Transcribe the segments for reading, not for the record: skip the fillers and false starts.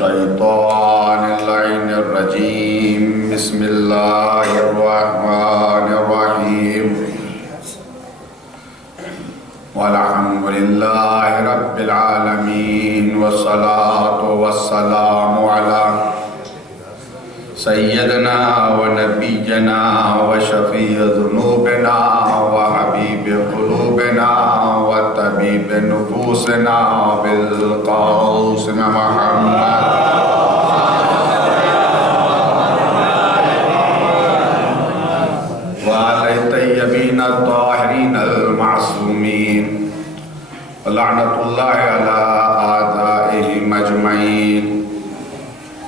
الشيطان اللعين الرجيم بسم الله الرحمن الرحيم والحمد لله رب العالمين والصلاة والسلام على سيدنا ونبينا وشفيع ذنوبنا وحبيب قلوبنا وطبيب نفوسنا بالقاسم محمد وعلى الطيبين الطاهرين المعصومين ولعنة الله على أعدائهم أجمعين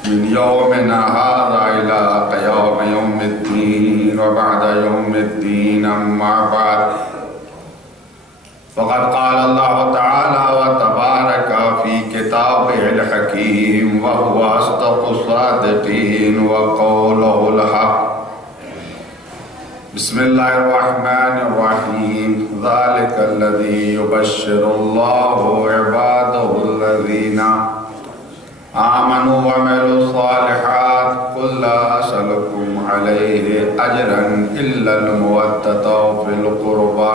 من يومنا هذا إلى قيام يوم الدين وبعد يوم الدين أما بعد فقد قال الله تعالى وتبارك في كتابه الحكيم وهو أصدق الصادقين وقوله الحق بسم الله الرحمن الرحيم ذلك الذي يبشر الله عباده الذين آمنوا وعملوا الصالحات قل لا أسألكم عليه أجرا إلا المودة في القربى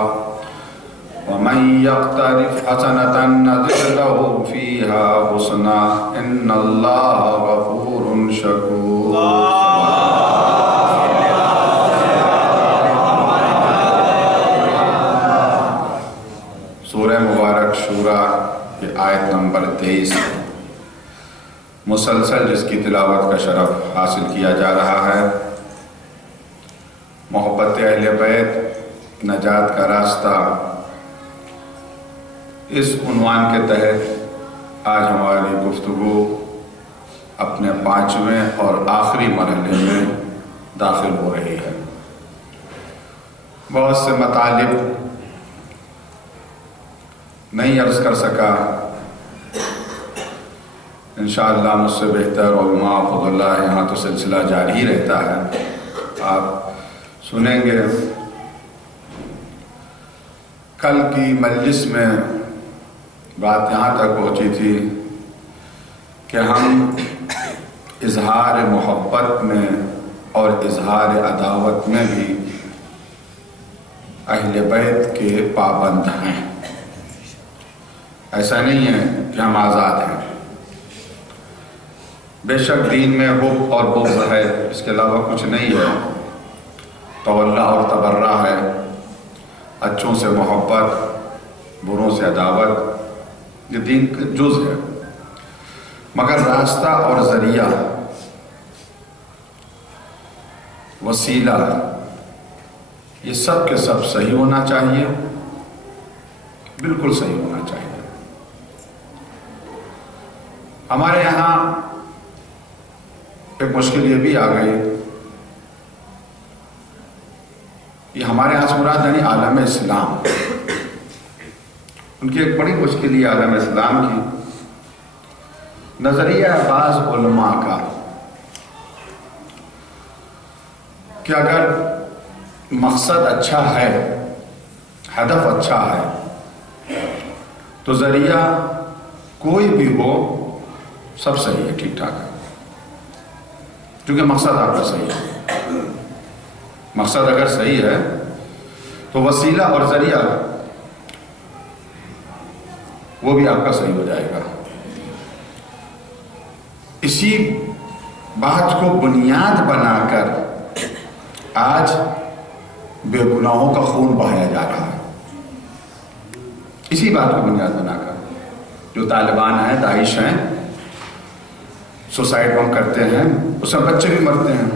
ومن يقترف حسنة نزد له فيها حسنا إن الله غفور شكور سورہ مبارک شورا کی آیت نمبر 23 مسلسل جس کی تلاوت کا شرف حاصل کیا جا رہا ہے محبت اہل بیت نجات کا راستہ، اس عنوان کے تحت آج ہماری گفتگو اپنے 5ویں اور آخری مرحلے میں داخل ہو رہی ہے۔ بہت سے مطالب نہیں عرض کر سکا، انشاءاللہ مجھ سے بہتر علماء خود اللہ یہاں تو سلسلہ جاری ہی رہتا ہے، آپ سنیں گے۔ کل کی مجلس میں بات یہاں تک پہنچی تھی کہ ہم اظہار محبت میں اور اظہار عداوت میں بھی اہل بیت کے پابند ہیں۔ ایسا نہیں ہے کہ ہم آزاد ہیں، بے شک دین میں حب اور بغض ہے، اس کے علاوہ کچھ نہیں ہے، تولا اور تبرہ ہے، اچھوں سے محبت بروں سے عداوت، یہ دین کا جز ہے، مگر راستہ اور ذریعہ وسیلہ یہ سب کے سب صحیح ہونا چاہیے، بالکل صحیح ہونا چاہیے۔ ہمارے یہاں ایک مشکل یہ بھی آ گئی، یہ ہمارے یہاں سے مراد یعنی عالم اسلام، ان کی ایک بڑی مشکل یہ عالم اسلام کی نظریہ بعض علماء کا کہ اگر مقصد اچھا ہے، ہدف اچھا ہے، تو ذریعہ کوئی بھی ہو سب صحیح ہے، ٹھیک ٹھاک ہے، کیونکہ مقصد آپ کا صحیح ہے۔ مقصد اگر صحیح ہے تو وسیلہ اور ذریعہ وہ بھی آپ کا صحیح ہو جائے گا۔ اسی بات کو بنیاد بنا کر آج بے گناہوں کا خون بہایا جا رہا ہے، اسی بات کو بنیاد بنا کر جو طالبان ہیں، داعش ہیں، سوسائڈ بم کرتے ہیں، اس میں بچے بھی مرتے ہیں۔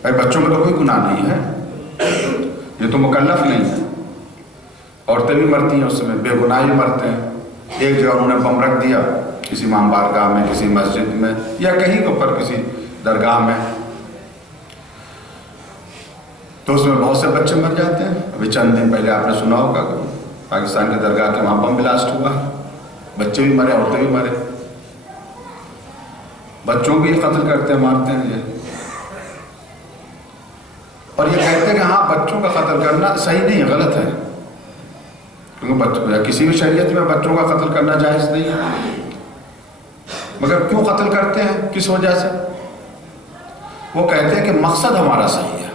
بھائی بچوں میں تو کوئی گناہ نہیں ہے، یہ تو مکلف نہیں ہے، عورتیں بھی مرتی ہیں، اس میں بے گناہ بھی مرتے ہیں۔ ایک جگہ انہوں نے بم رکھ دیا، کسی امام بارگاہ میں، کسی مسجد میں، یا کہیں کے اوپر کسی درگاہ میں، تو اس میں بہت سے بچے مر جاتے ہیں۔ ابھی چند دن پہلے آپ نے سنا ہوگا کہ پاکستان کے درگاہ کے وہاں بم بلاسٹ ہوا، بچے بھی مرے، عورتیں بھی مرے، بچوں کو یہ قتل کرتے ہیں، مارتے ہیں یہ، اور یہ کہتے ہیں کہ ہاں بچوں کا قتل کرنا صحیح نہیں ہے، غلط ہے، کیونکہ کسی بھی شریعت میں بچوں کا قتل کرنا جائز نہیں ہے، مگر کیوں قتل کرتے ہیں؟ کس وجہ سے؟ وہ کہتے ہیں کہ مقصد ہمارا صحیح ہے،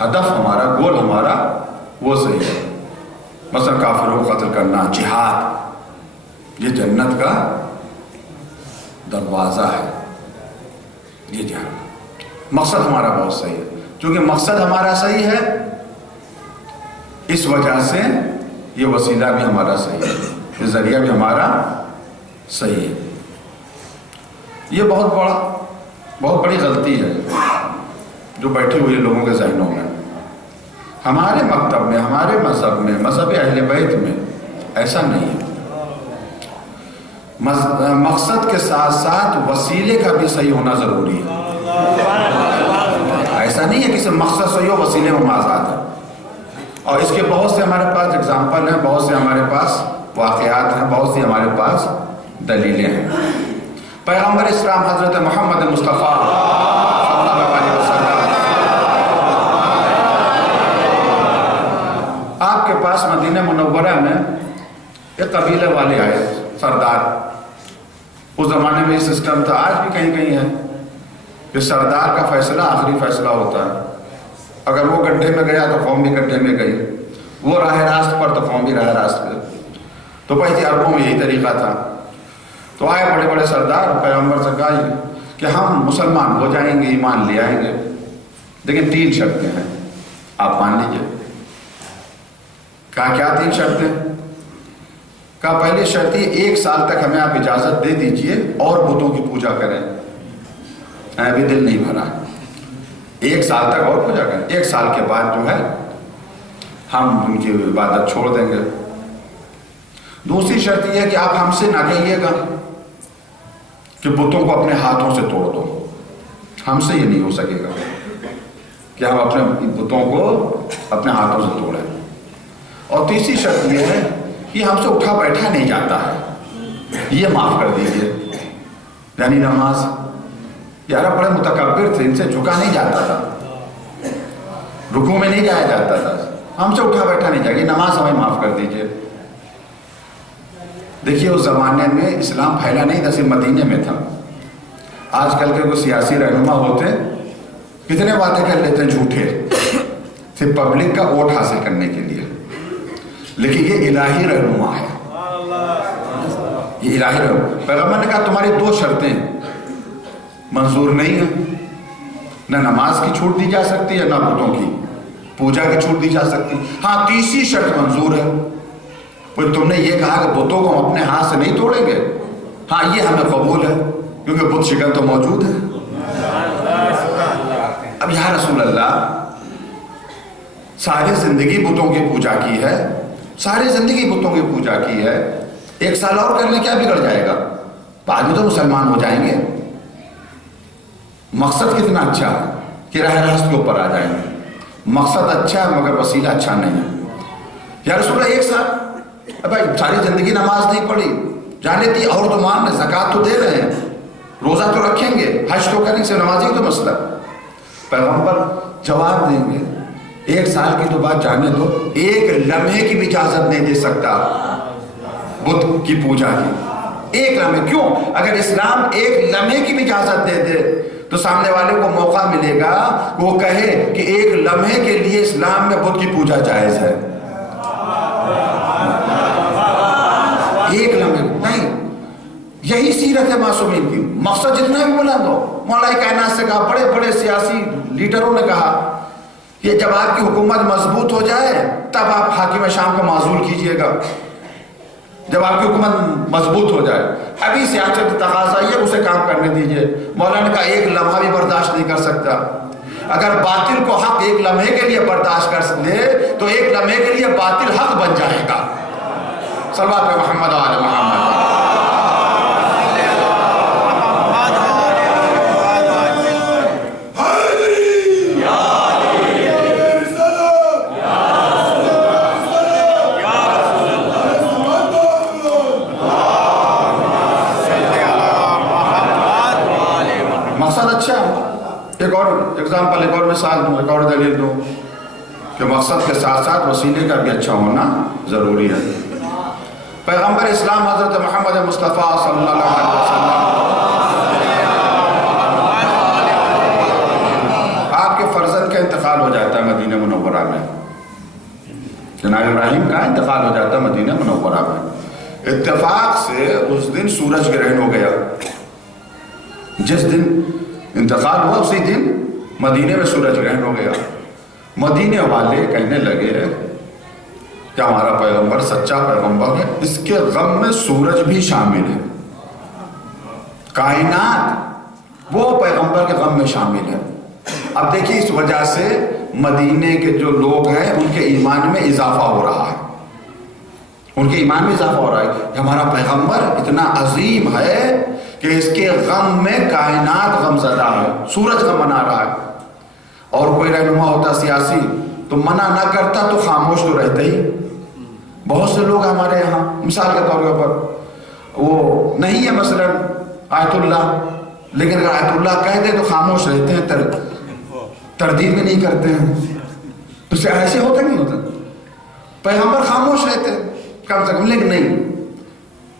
ہدف ہمارا، گول ہمارا وہ صحیح ہے۔ مثلا کافروں کو قتل کرنا، جہاد، یہ جنت کا دروازہ ہے، یہ جہاد، مقصد ہمارا بہت صحیح ہے۔ چونکہ مقصد ہمارا صحیح ہے، اس وجہ سے یہ وسیلہ بھی ہمارا صحیح ہے، یہ ذریعہ بھی ہمارا صحیح ہے۔ یہ بہت بڑی غلطی ہے جو بیٹھے ہوئے لوگوں کے ذہنوں میں۔ ہمارے مکتب میں، ہمارے مذہب میں، مذہب اہل بیت میں ایسا نہیں ہے۔ مقصد کے ساتھ ساتھ وسیلے کا بھی صحیح ہونا ضروری ہے۔ ایسا نہیں ہے کہ صرف مقصد صحیح ہو، وسیلے میں آزاد ہے۔ اور اس کے بہت سے ہمارے پاس اگزامپل ہیں، بہت سے ہمارے پاس واقعات ہیں، بہت سی ہمارے پاس دلیلیں ہیں۔ پیغمبر اسلام حضرت محمد مصطفیٰ صلی اللہ علیہ وسلم آپ کے پاس مدینہ منورہ میں ایک قبیلے والے آئے، سردار۔ اس زمانے میں یہ سسٹم تھا، آج بھی کہیں کہیں ہے کہ سردار کا فیصلہ آخری فیصلہ ہوتا ہے۔ اگر وہ گڈھے میں گیا تو قوم بھی گڈھے میں گئی، وہ راہ راست پر تو قوم بھی راہ راست پہ۔ تو پہلے عربوں میں یہی طریقہ تھا۔ تو آئے بڑے بڑے سردار، پیغمبر سے کہا کہ ہم مسلمان ہو جائیں گے، ایمان لے آئیں گے، لیکن 3 شرطیں ہیں، آپ مان لیجئے۔ کہا کیا 3 شرطیں؟ کہا پہلی شرط یہ 1 سال تک ہمیں آپ اجازت دے دیجئے اور بتوں کی پوجا کریں۔ ابھی دل نہیں بھرا، 1 سال تک اور پوجا کریں، 1 سال کے بعد جو ہے ہم ان کی عبادت چھوڑ دیں گے۔ دوسری شرط یہ ہے کہ آپ ہم سے نہ کہیے گا کہ بتوں کو اپنے ہاتھوں سے توڑ دو، ہم سے یہ نہیں ہو سکے گا کہ ہم اپنے بتوں کو اپنے ہاتھوں سے توڑیں۔ اور تیسری شرط یہ ہے کہ ہم سے اٹھا بیٹھا نہیں جاتا ہے، یہ معاف کر دیجئے۔ یعنی نماز، یار بڑے متکبر تھے، ان سے جھکا نہیں جاتا تھا، رکوع میں نہیں جایا جاتا تھا، ہم سے اٹھا بیٹھا نہیں جائے گی، نماز ہمیں معاف کر دیجئے۔ دیکھیے اس زمانے میں اسلام پھیلا نہیں تھا، صرف مدینے میں تھا۔ آج کل کے کوئی سیاسی رہنما ہوتے کتنے باتیں کر لیتے ہیں جھوٹے، صرف پبلک کا ووٹ حاصل کرنے کے لیے، لیکن یہ الہی رہنما ہے، یہ الہی رہنما۔ پیغمبر نے کہا تمہاری 2 شرطیں منظور نہیں ہیں، نہ نماز کی چھوٹ دی جا سکتی ہے، نہ بتوں کی پوجا کی چھوٹ دی جا سکتی۔ ہاں تیسری شرط منظور ہے، تم نے یہ کہا کہ بتوں کو ہم اپنے ہاتھ سے نہیں توڑیں گے، ہاں یہ ہمیں قبول ہے، کیونکہ بت شکن تو موجود ہے۔ اب یا رسول اللہ، ساری زندگی بتوں کی پوجا کی ہے، ساری زندگی بتوں کی پوجا کی ہے، 1 سال اور کرنے کیا بگڑ جائے گا؟ بعد میں تو مسلمان ہو جائیں گے۔ مقصد کتنا اچھا ہے کہ راہ راست کے اوپر آ جائیں گے۔ مقصد اچھا ہے مگر وسیلہ اچھا نہیں ہے۔ یا رسول اللہ 1 سال، بھائی ساری زندگی نماز نہیں پڑھی، جانے تھی اور تو مان رہے، زکوٰۃ تو دے رہے ہیں، روزہ تو رکھیں گے، حج تو کریں گے، صرف نمازی تو مسئلہ۔ پیغمبر جواب دیں گے 1 سال کی تو بات جانے دو، 1 لمحے کی بھی اجازت نہیں دے سکتا بت کی پوجا کی، 1 لمحے۔ کیوں؟ اگر اسلام 1 لمحے کی بھی اجازت دے دے تو سامنے والے کو موقع ملے گا وہ کہے کہ 1 لمحے کے لیے اسلام میں بت کی پوجا جائز ہے۔ 1 لمحے نہیں، یہی سیرت ہے معصومین کی۔ مقصد جتنا بھی بلند ہو، مولا کائنات سے کہا، بڑے بڑے سیاسی لیڈروں نے کہا کہ جب آپ کی حکومت مضبوط ہو جائے تب آپ حاکم شام کو معزول کیجئے گا، جب آپ کی حکومت مضبوط ہو جائے، ابھی سیاست تقاضا یہ اسے کام کرنے دیجئے۔ مولانا کا 1 لمحہ بھی برداشت نہیں کر سکتا۔ اگر باطل کو حق 1 لمحے کے لیے برداشت کر لے تو 1 لمحے کے لیے باطل حق بن جائے گا۔ صلوات پہ محمد و آل محمد۔ مقصد اچھا ہے۔ ایک اور ایگزامپل، ایک اور مثال دوں، ایک اور دلیل دوں کہ مقصد کے ساتھ ساتھ وسیلے کا بھی اچھا ہونا ضروری ہے۔ پیغمبر اسلام حضرت محمد مصطفیٰ صلی اللہ علیہ وسلم آپ کے فرزند کا انتقال ہو جاتا ہے مدینہ منورہ میں، جناب ابراہیم کا انتقال ہو جاتا ہے مدینہ منورہ میں۔ اتفاق سے اس دن سورج گرہن ہو گیا، جس دن انتقال ہوا اسی دن مدینے میں سورج گرہن ہو گیا۔ مدینے والے کہنے لگے کہ ہمارا پیغمبر سچا پیغمبر ہے، اس کے غم میں سورج بھی شامل ہے، کائنات وہ پیغمبر کے غم میں شامل ہے۔ اب دیکھیے اس وجہ سے مدینے کے جو لوگ ہیں ان کے ایمان میں اضافہ ہو رہا ہے، ان کے ایمان میں اضافہ ہو رہا ہے کہ ہمارا پیغمبر اتنا عظیم ہے کہ اس کے غم میں کائنات غم زدہ ہے، سورج غم منا رہا ہے۔ اور کوئی رہنما ہوتا سیاسی تو منع نہ کرتا تو خاموش تو رہتا ہی۔ بہت سے لوگ ہمارے یہاں مثال کے طور پر وہ نہیں ہے مثلا آیت اللہ، لیکن اگر آیت اللہ کہہ دے تو خاموش رہتے ہیں، تردید بھی نہیں کرتے ہیں۔ تو ایسے ہوتا نہیں ہوتا، پیغمبر خاموش رہتے کم سے کم، لیکن نہیں،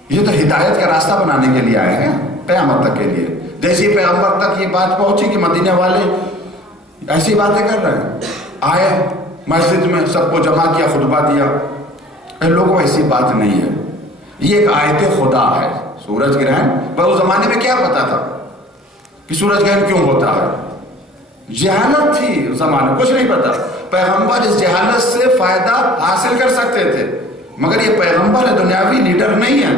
یہ تو ہدایت کا راستہ بنانے کے لیے آئے ہیں قیامت تک کے لیے۔ جیسے پیغمبر تک یہ بات پہنچی کہ مدینے والے ایسی باتیں کر رہے ہیں، آئے مسجد میں سب کو جمع کیا، خطبہ دیا، ان لوگوں کو ایسی بات نہیں ہے، یہ ایک آیت خدا ہے سورج گرہن۔ پر اس زمانے میں کیا پتا تھا کہ سورج گرہن کیوں ہوتا ہے؟ جہالت تھی اس زمانے، کچھ نہیں پتا۔ پیغمبر اس جہالت سے فائدہ حاصل کر سکتے تھے، مگر یہ پیغمبر ہے، دنیاوی لیڈر نہیں ہے۔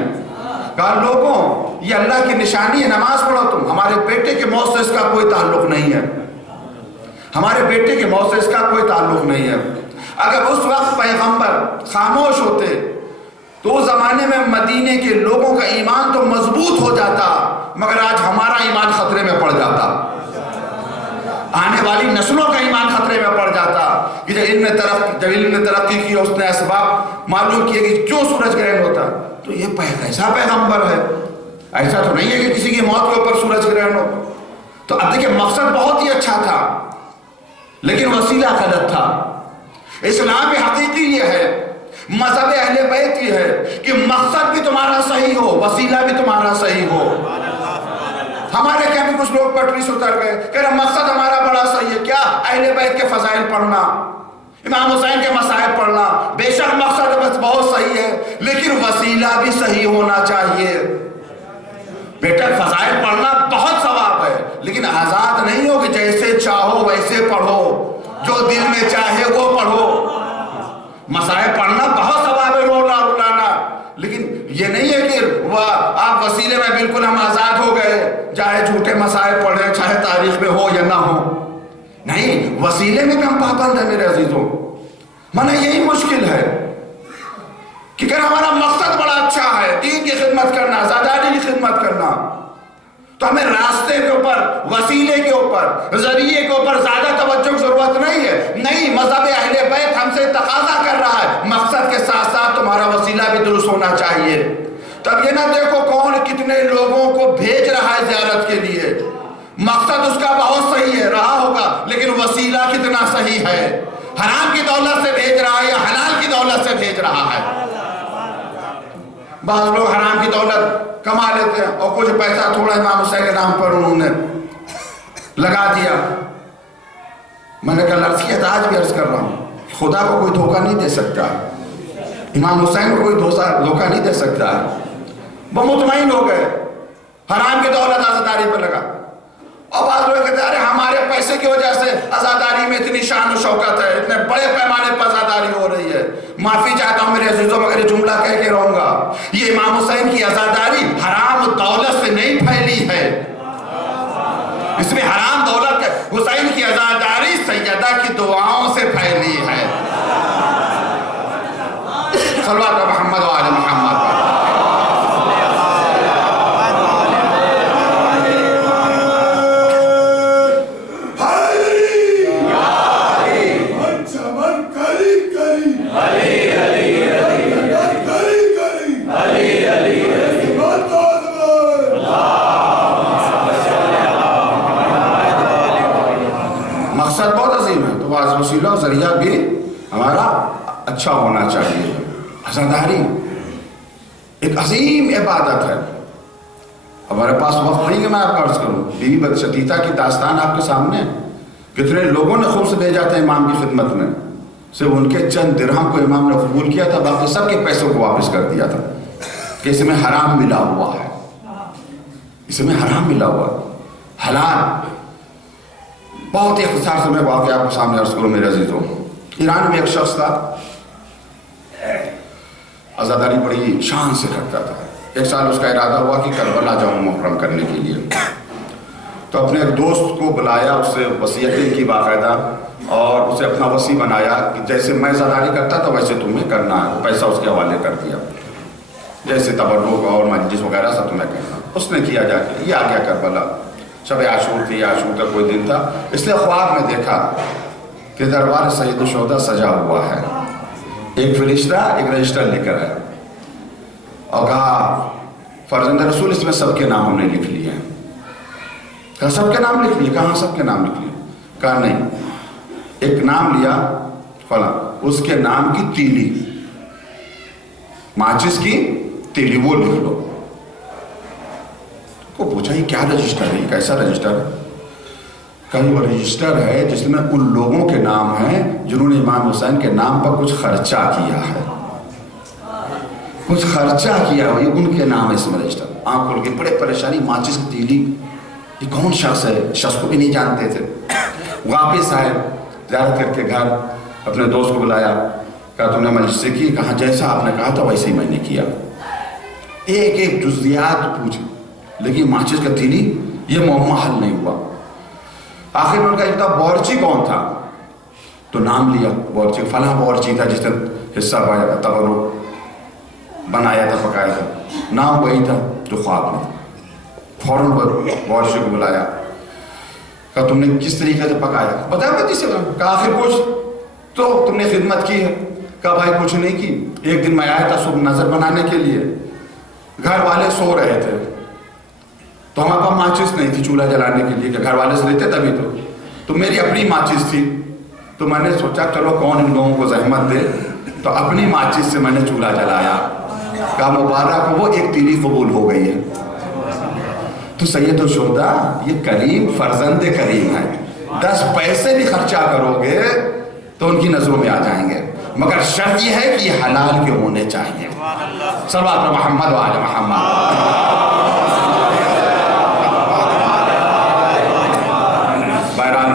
کہا لوگوں یہ اللہ کی نشانی ہے، نماز پڑھو تم، ہمارے بیٹے کے موت سے اس کا کوئی تعلق نہیں ہے، ہمارے بیٹے کے موت سے اس کا کوئی تعلق نہیں ہے۔ اگر اس وقت پیغمبر خاموش ہوتے تو اس زمانے میں مدینے کے لوگوں کا ایمان تو مضبوط ہو جاتا، مگر آج ہمارا ایمان خطرے میں پڑ جاتا، آنے والی نسلوں کا ایمان خطرے میں پڑ جاتا کہ جب علم نے ترقی کی، اس نے اسباب معلوم کیے کہ کیوں سورج گرہن ہوتا، تو یہ ایسا پیغمبر ہے، ایسا تو نہیں ہے کہ کسی کی موت کے اوپر سورج گرہن ہو۔ تو اب دیکھیں مقصد بہت ہی اچھا تھا لیکن وسیلہ غلط تھا۔ اسلام میں حقیقی یہ ہے، مذہب اہل بیت یہ ہے کہ مقصد بھی تمہارا صحیح ہو، وسیلہ بھی تمہارا صحیح ہو۔ ہمارے کیا بھی کچھ لوگ پٹری سے اتر گئے کہ مقصد ہمارا بڑا صحیح ہے، کیا اہل بیت کے فضائل پڑھنا، امام حسین کے مسائل پڑھنا، بے شک مقصد بس بہت صحیح ہے لیکن وسیلہ بھی صحیح ہونا چاہیے۔ بیٹا فضائل پڑھنا بہت ثواب ہے لیکن آزاد نہیں ہو کہ جیسے چاہو ویسے پڑھو، جو دل میں چاہے وہ پڑھو۔ مسائل پڑھنا بہت ثواب ہے، رونا رلانا، لیکن یہ نہیں ہے کہ آپ وسیلے میں بالکل ہم آزاد ہو گئے، چاہے جھوٹے مسائل پڑھیں چاہے تاریخ میں ہو یا نہ ہو، نہیں، وسیلے میں بھی ہم پابند ہیں میرے عزیزوں۔ منع یہی مشکل ہے کہ اگر ہمارا مقصد بڑا اچھا ہے، دین کی خدمت کرنا، آزاداری کی خدمت کرنا، تو ہمیں راستے کے اوپر، وسیلے کے اوپر، ذریعے کے اوپر زیادہ توجہ کی ضرورت نہیں ہے۔ نہیں، مذہب اہل بیت ہم سے تقاضا کر رہا ہے مقصد کے ساتھ ساتھ تمہارا وسیلہ بھی درست ہونا چاہیے۔ تب یہ نہ دیکھو کون کتنے لوگوں کو بھیج رہا ہے زیارت کے لیے، مقصد اس کا بہت صحیح ہے، رہا ہوگا، لیکن وسیلہ کتنا صحیح ہے، حرام کی دولت سے بھیج رہا ہے یا حلال کی دولت سے بھیج رہا ہے۔ بعض لوگ حرام کی دولت کما لیتے ہیں اور کچھ پیسہ تھوڑا امام حسین کے نام پر انہوں نے لگا دیا۔ میں نے کہا لرزیت آج بھی عرض کر رہا ہوں، خدا کو کوئی دھوکہ نہیں دے سکتا، امام حسین کو کوئی دھوکہ نہیں دے سکتا۔ وہ مطمئن ہو گئے، حرام کی دولت آزاداری پر لگا، اور بعض لوگ کہتے ہیں ہمارے پیسے کی وجہ سے آزاداری میں اتنی شان و شوکت ہے، اتنے بڑے پیمانے پر آزاداری ہو رہی ہے۔ معافی چاہتا ہوں میرے عزیزوں، مگر یہ جملہ کہہ کے رہوں گا، یہ امام حسین کی آزاداری حرام دولت سے نہیں پھیلی ہے، اس میں حرام دولت ہے، حسین کی آزاداری سیدہ کی دعاؤں سے پھیلی ہے۔ صلوات محمد و آل محمد۔ مقصد بہت عظیم ہے تو واضح وسیلہ ذریعہ بھی ہمارا اچھا ہونا چاہیے۔ آزاداری ایک عظیم عبادت ہے. ہمارے پاس وقت نہیں کہ میں آپ کو عرض کروں. بیوی بدشتیتا کی داستان آپ کے سامنے. کتنے لوگوں نے خوب سے بھیجا تھا امام کی خدمت میں, صرف ان کے چند درہم کو امام نے قبول کیا تھا, باقی سب کے پیسوں کو واپس کر دیا تھا کہ اس میں حرام ملا ہوا ہے, اس میں حرام ملا ہوا ہے. حلال بہت ہی اختصار سے میں واقعہ آپ کے سامنے عرض کروں میرے عزیزوں. ایران میں ایک شخص تھا, عزاداری بڑی شان سے کرتا تھا. ایک سال اس کا ارادہ ہوا کہ کربلا جاؤں محرم کرنے کے لیے. تو اپنے ایک دوست کو بلایا, اس سے وصیتیں کی باقاعدہ, اور اسے اپنا وصی بنایا کہ جیسے میں عزاداری کرتا تھا ویسے تمہیں کرنا ہے. پیسہ اس کے حوالے کر دیا, جیسے تبرک اور مجلس وغیرہ سب تمہیں کرنا. اس نے کیا جا کے. یہ آ گیا کربلا, شب عاشور تھی, عاشور کا کوئی دن تھا. اس لیے خواب میں دیکھا کہ دربار سید الشہداء سجا ہوا ہے. ایک فرشتہ ایک رجسٹر لے کر آیا اور کہا فرزند رسول اس میں سب کے نام ہم نے لکھ لیے ہیں. کہا سب کے نام لکھ لیے؟ کہاں سب کے نام لکھ لیے؟ کہا نہیں, ایک نام لیا فلاں, اس کے نام کی تیلی, ماچس کی تیلی, وہ لکھ لو. کو پوچھا یہ کیا رجسٹر ہے, یہ کیسا رجسٹر ہے؟ کہیں وہ رجسٹر ہے جس میں ان لوگوں کے نام ہیں جنہوں نے امام حسین کے نام پر کچھ خرچہ کیا ہے, کچھ خرچہ کیا ہو, یہ ان کے نام ہے اس میں رجسٹر. آنکھ کھول کے بڑے پریشانی, ماچس کی تیلی, یہ کون شخص ہے؟ شخص کو بھی نہیں جانتے تھے. واپس آئے زیارت کر کے گھر, اپنے دوست کو بلایا, کہا تم نے مجلس سے کی؟ کہا جیسا آپ نے کہا تھا ویسے ہی میں نے کیا. ایک ایک جزیات پوچھے, لیکن ماچس کا تیلی یہ معمہ حل نہیں ہوا. آخر میں ان کا ایک تھا بورچی کون تھا, تو نام لیا بورچی, فلاں بورچی تھا جس نے حصہ پایا تھا, تبرک بنایا تھا, پکایا تھا. نام وہی تھا جو خواب میں. فوراً بورچی کو بلایا, کہا تم نے کس طریقے سے پکایا؟ بتایا میں کس سے. کہا آخر کچھ تو تم نے خدمت کی ہے. کہا بھائی کچھ نہیں کی. ایک دن میں آیا تھا صبح نظر بنانے کے لیے, گھر والے سو رہے تھے, تو ہمارے پاس ماچس نہیں تھی چولہا جلانے کے لیے, کہ گھر والے سے لیتے تبھی تو میری اپنی ماچس تھی. تو میں نے سوچا چلو کون ان لوگوں کو زحمت دے, تو اپنی ماچس سے میں نے چولہا جلایا. کہا مبارک ہو, وہ ایک تیلی قبول ہو گئی ہے. تو سید الشہداء یہ کریم فرزند کریم ہے. 10 پیسے بھی خرچہ کرو گے تو ان کی نظروں میں آ جائیں گے, مگر شرط یہ ہے کہ یہ حلال کے ہونے چاہیے. صلوات محمد و آل محمد. بہرحال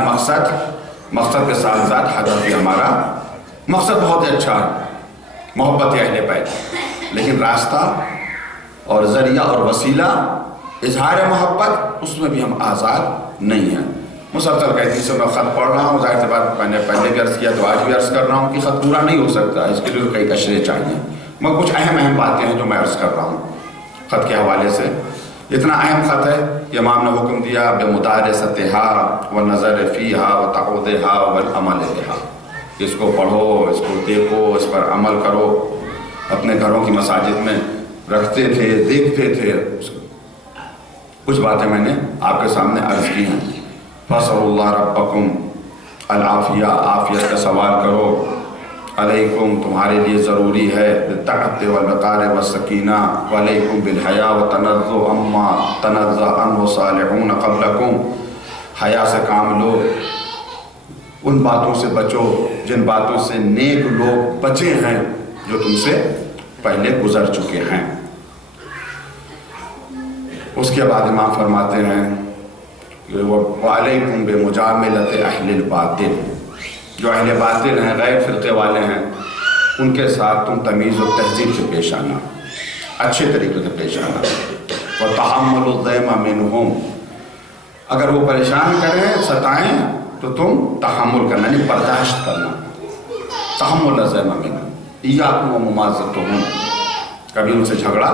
مقصد کے ساتھ ساتھ ہدف بھی ہمارا مقصد بہت ہی اچھا ہے, محبت اہل بیت, لیکن راستہ اور ذریعہ اور وسیلہ اظہار محبت اس میں بھی ہم آزاد نہیں ہیں. مسلسل کہتی سے میں خط پڑھ رہا ہوں, ظاہر سی بات میں نے پہلے بھی عرض کیا تو آج بھی عرض کر رہا ہوں کہ خط پورا نہیں ہو سکتا, اس کے لیے کئی اشرے چاہیے, مگر کچھ اہم باتیں ہیں جو میں عرض کر رہا ہوں خط کے حوالے سے. اتنا اہم خط ہے کہ امام نے حکم دیا بمدارستہا والنظر فیہا وتعودہا والعمل بہا, اس کو پڑھو, اس کو دیکھو, اس پر عمل کرو. اپنے گھروں کی مساجد میں رکھتے تھے, دیکھتے تھے. کچھ باتیں میں نے آپ کے سامنے عرض کی ہیں. فَاسْأَلُوا اللَّهَ رَبَّكُمْ العافیہ, عافیت کا سوال کرو. علیکم تمہارے لیے ضروری ہے بالطاعت والوقار والسکینہ, وعلیکم بالحیا وتنزہ عما تنزہ عنہ صالحون قبلکم. حیا سے کام لو, ان باتوں سے بچو جن باتوں سے نیک لوگ بچے ہیں جو تم سے پہلے گزر چکے ہیں. اس کے بعد امام فرماتے ہیں وعلیکم بمجاملۃ اہل الباطل, جو اہل باطل ہیں, غیر فرقے والے ہیں, ان کے ساتھ تم تمیز و تہذیب سے پیش آنا, اچھے طریقے سے پیش آنا. وتحمل الضیم منہم, اگر وہ پریشان کریں ستائیں تو تم تحمل کرنا, یعنی برداشت کرنا. تحمل الضیم منہم, ایاکم وممازتہم, کبھی ان سے جھگڑا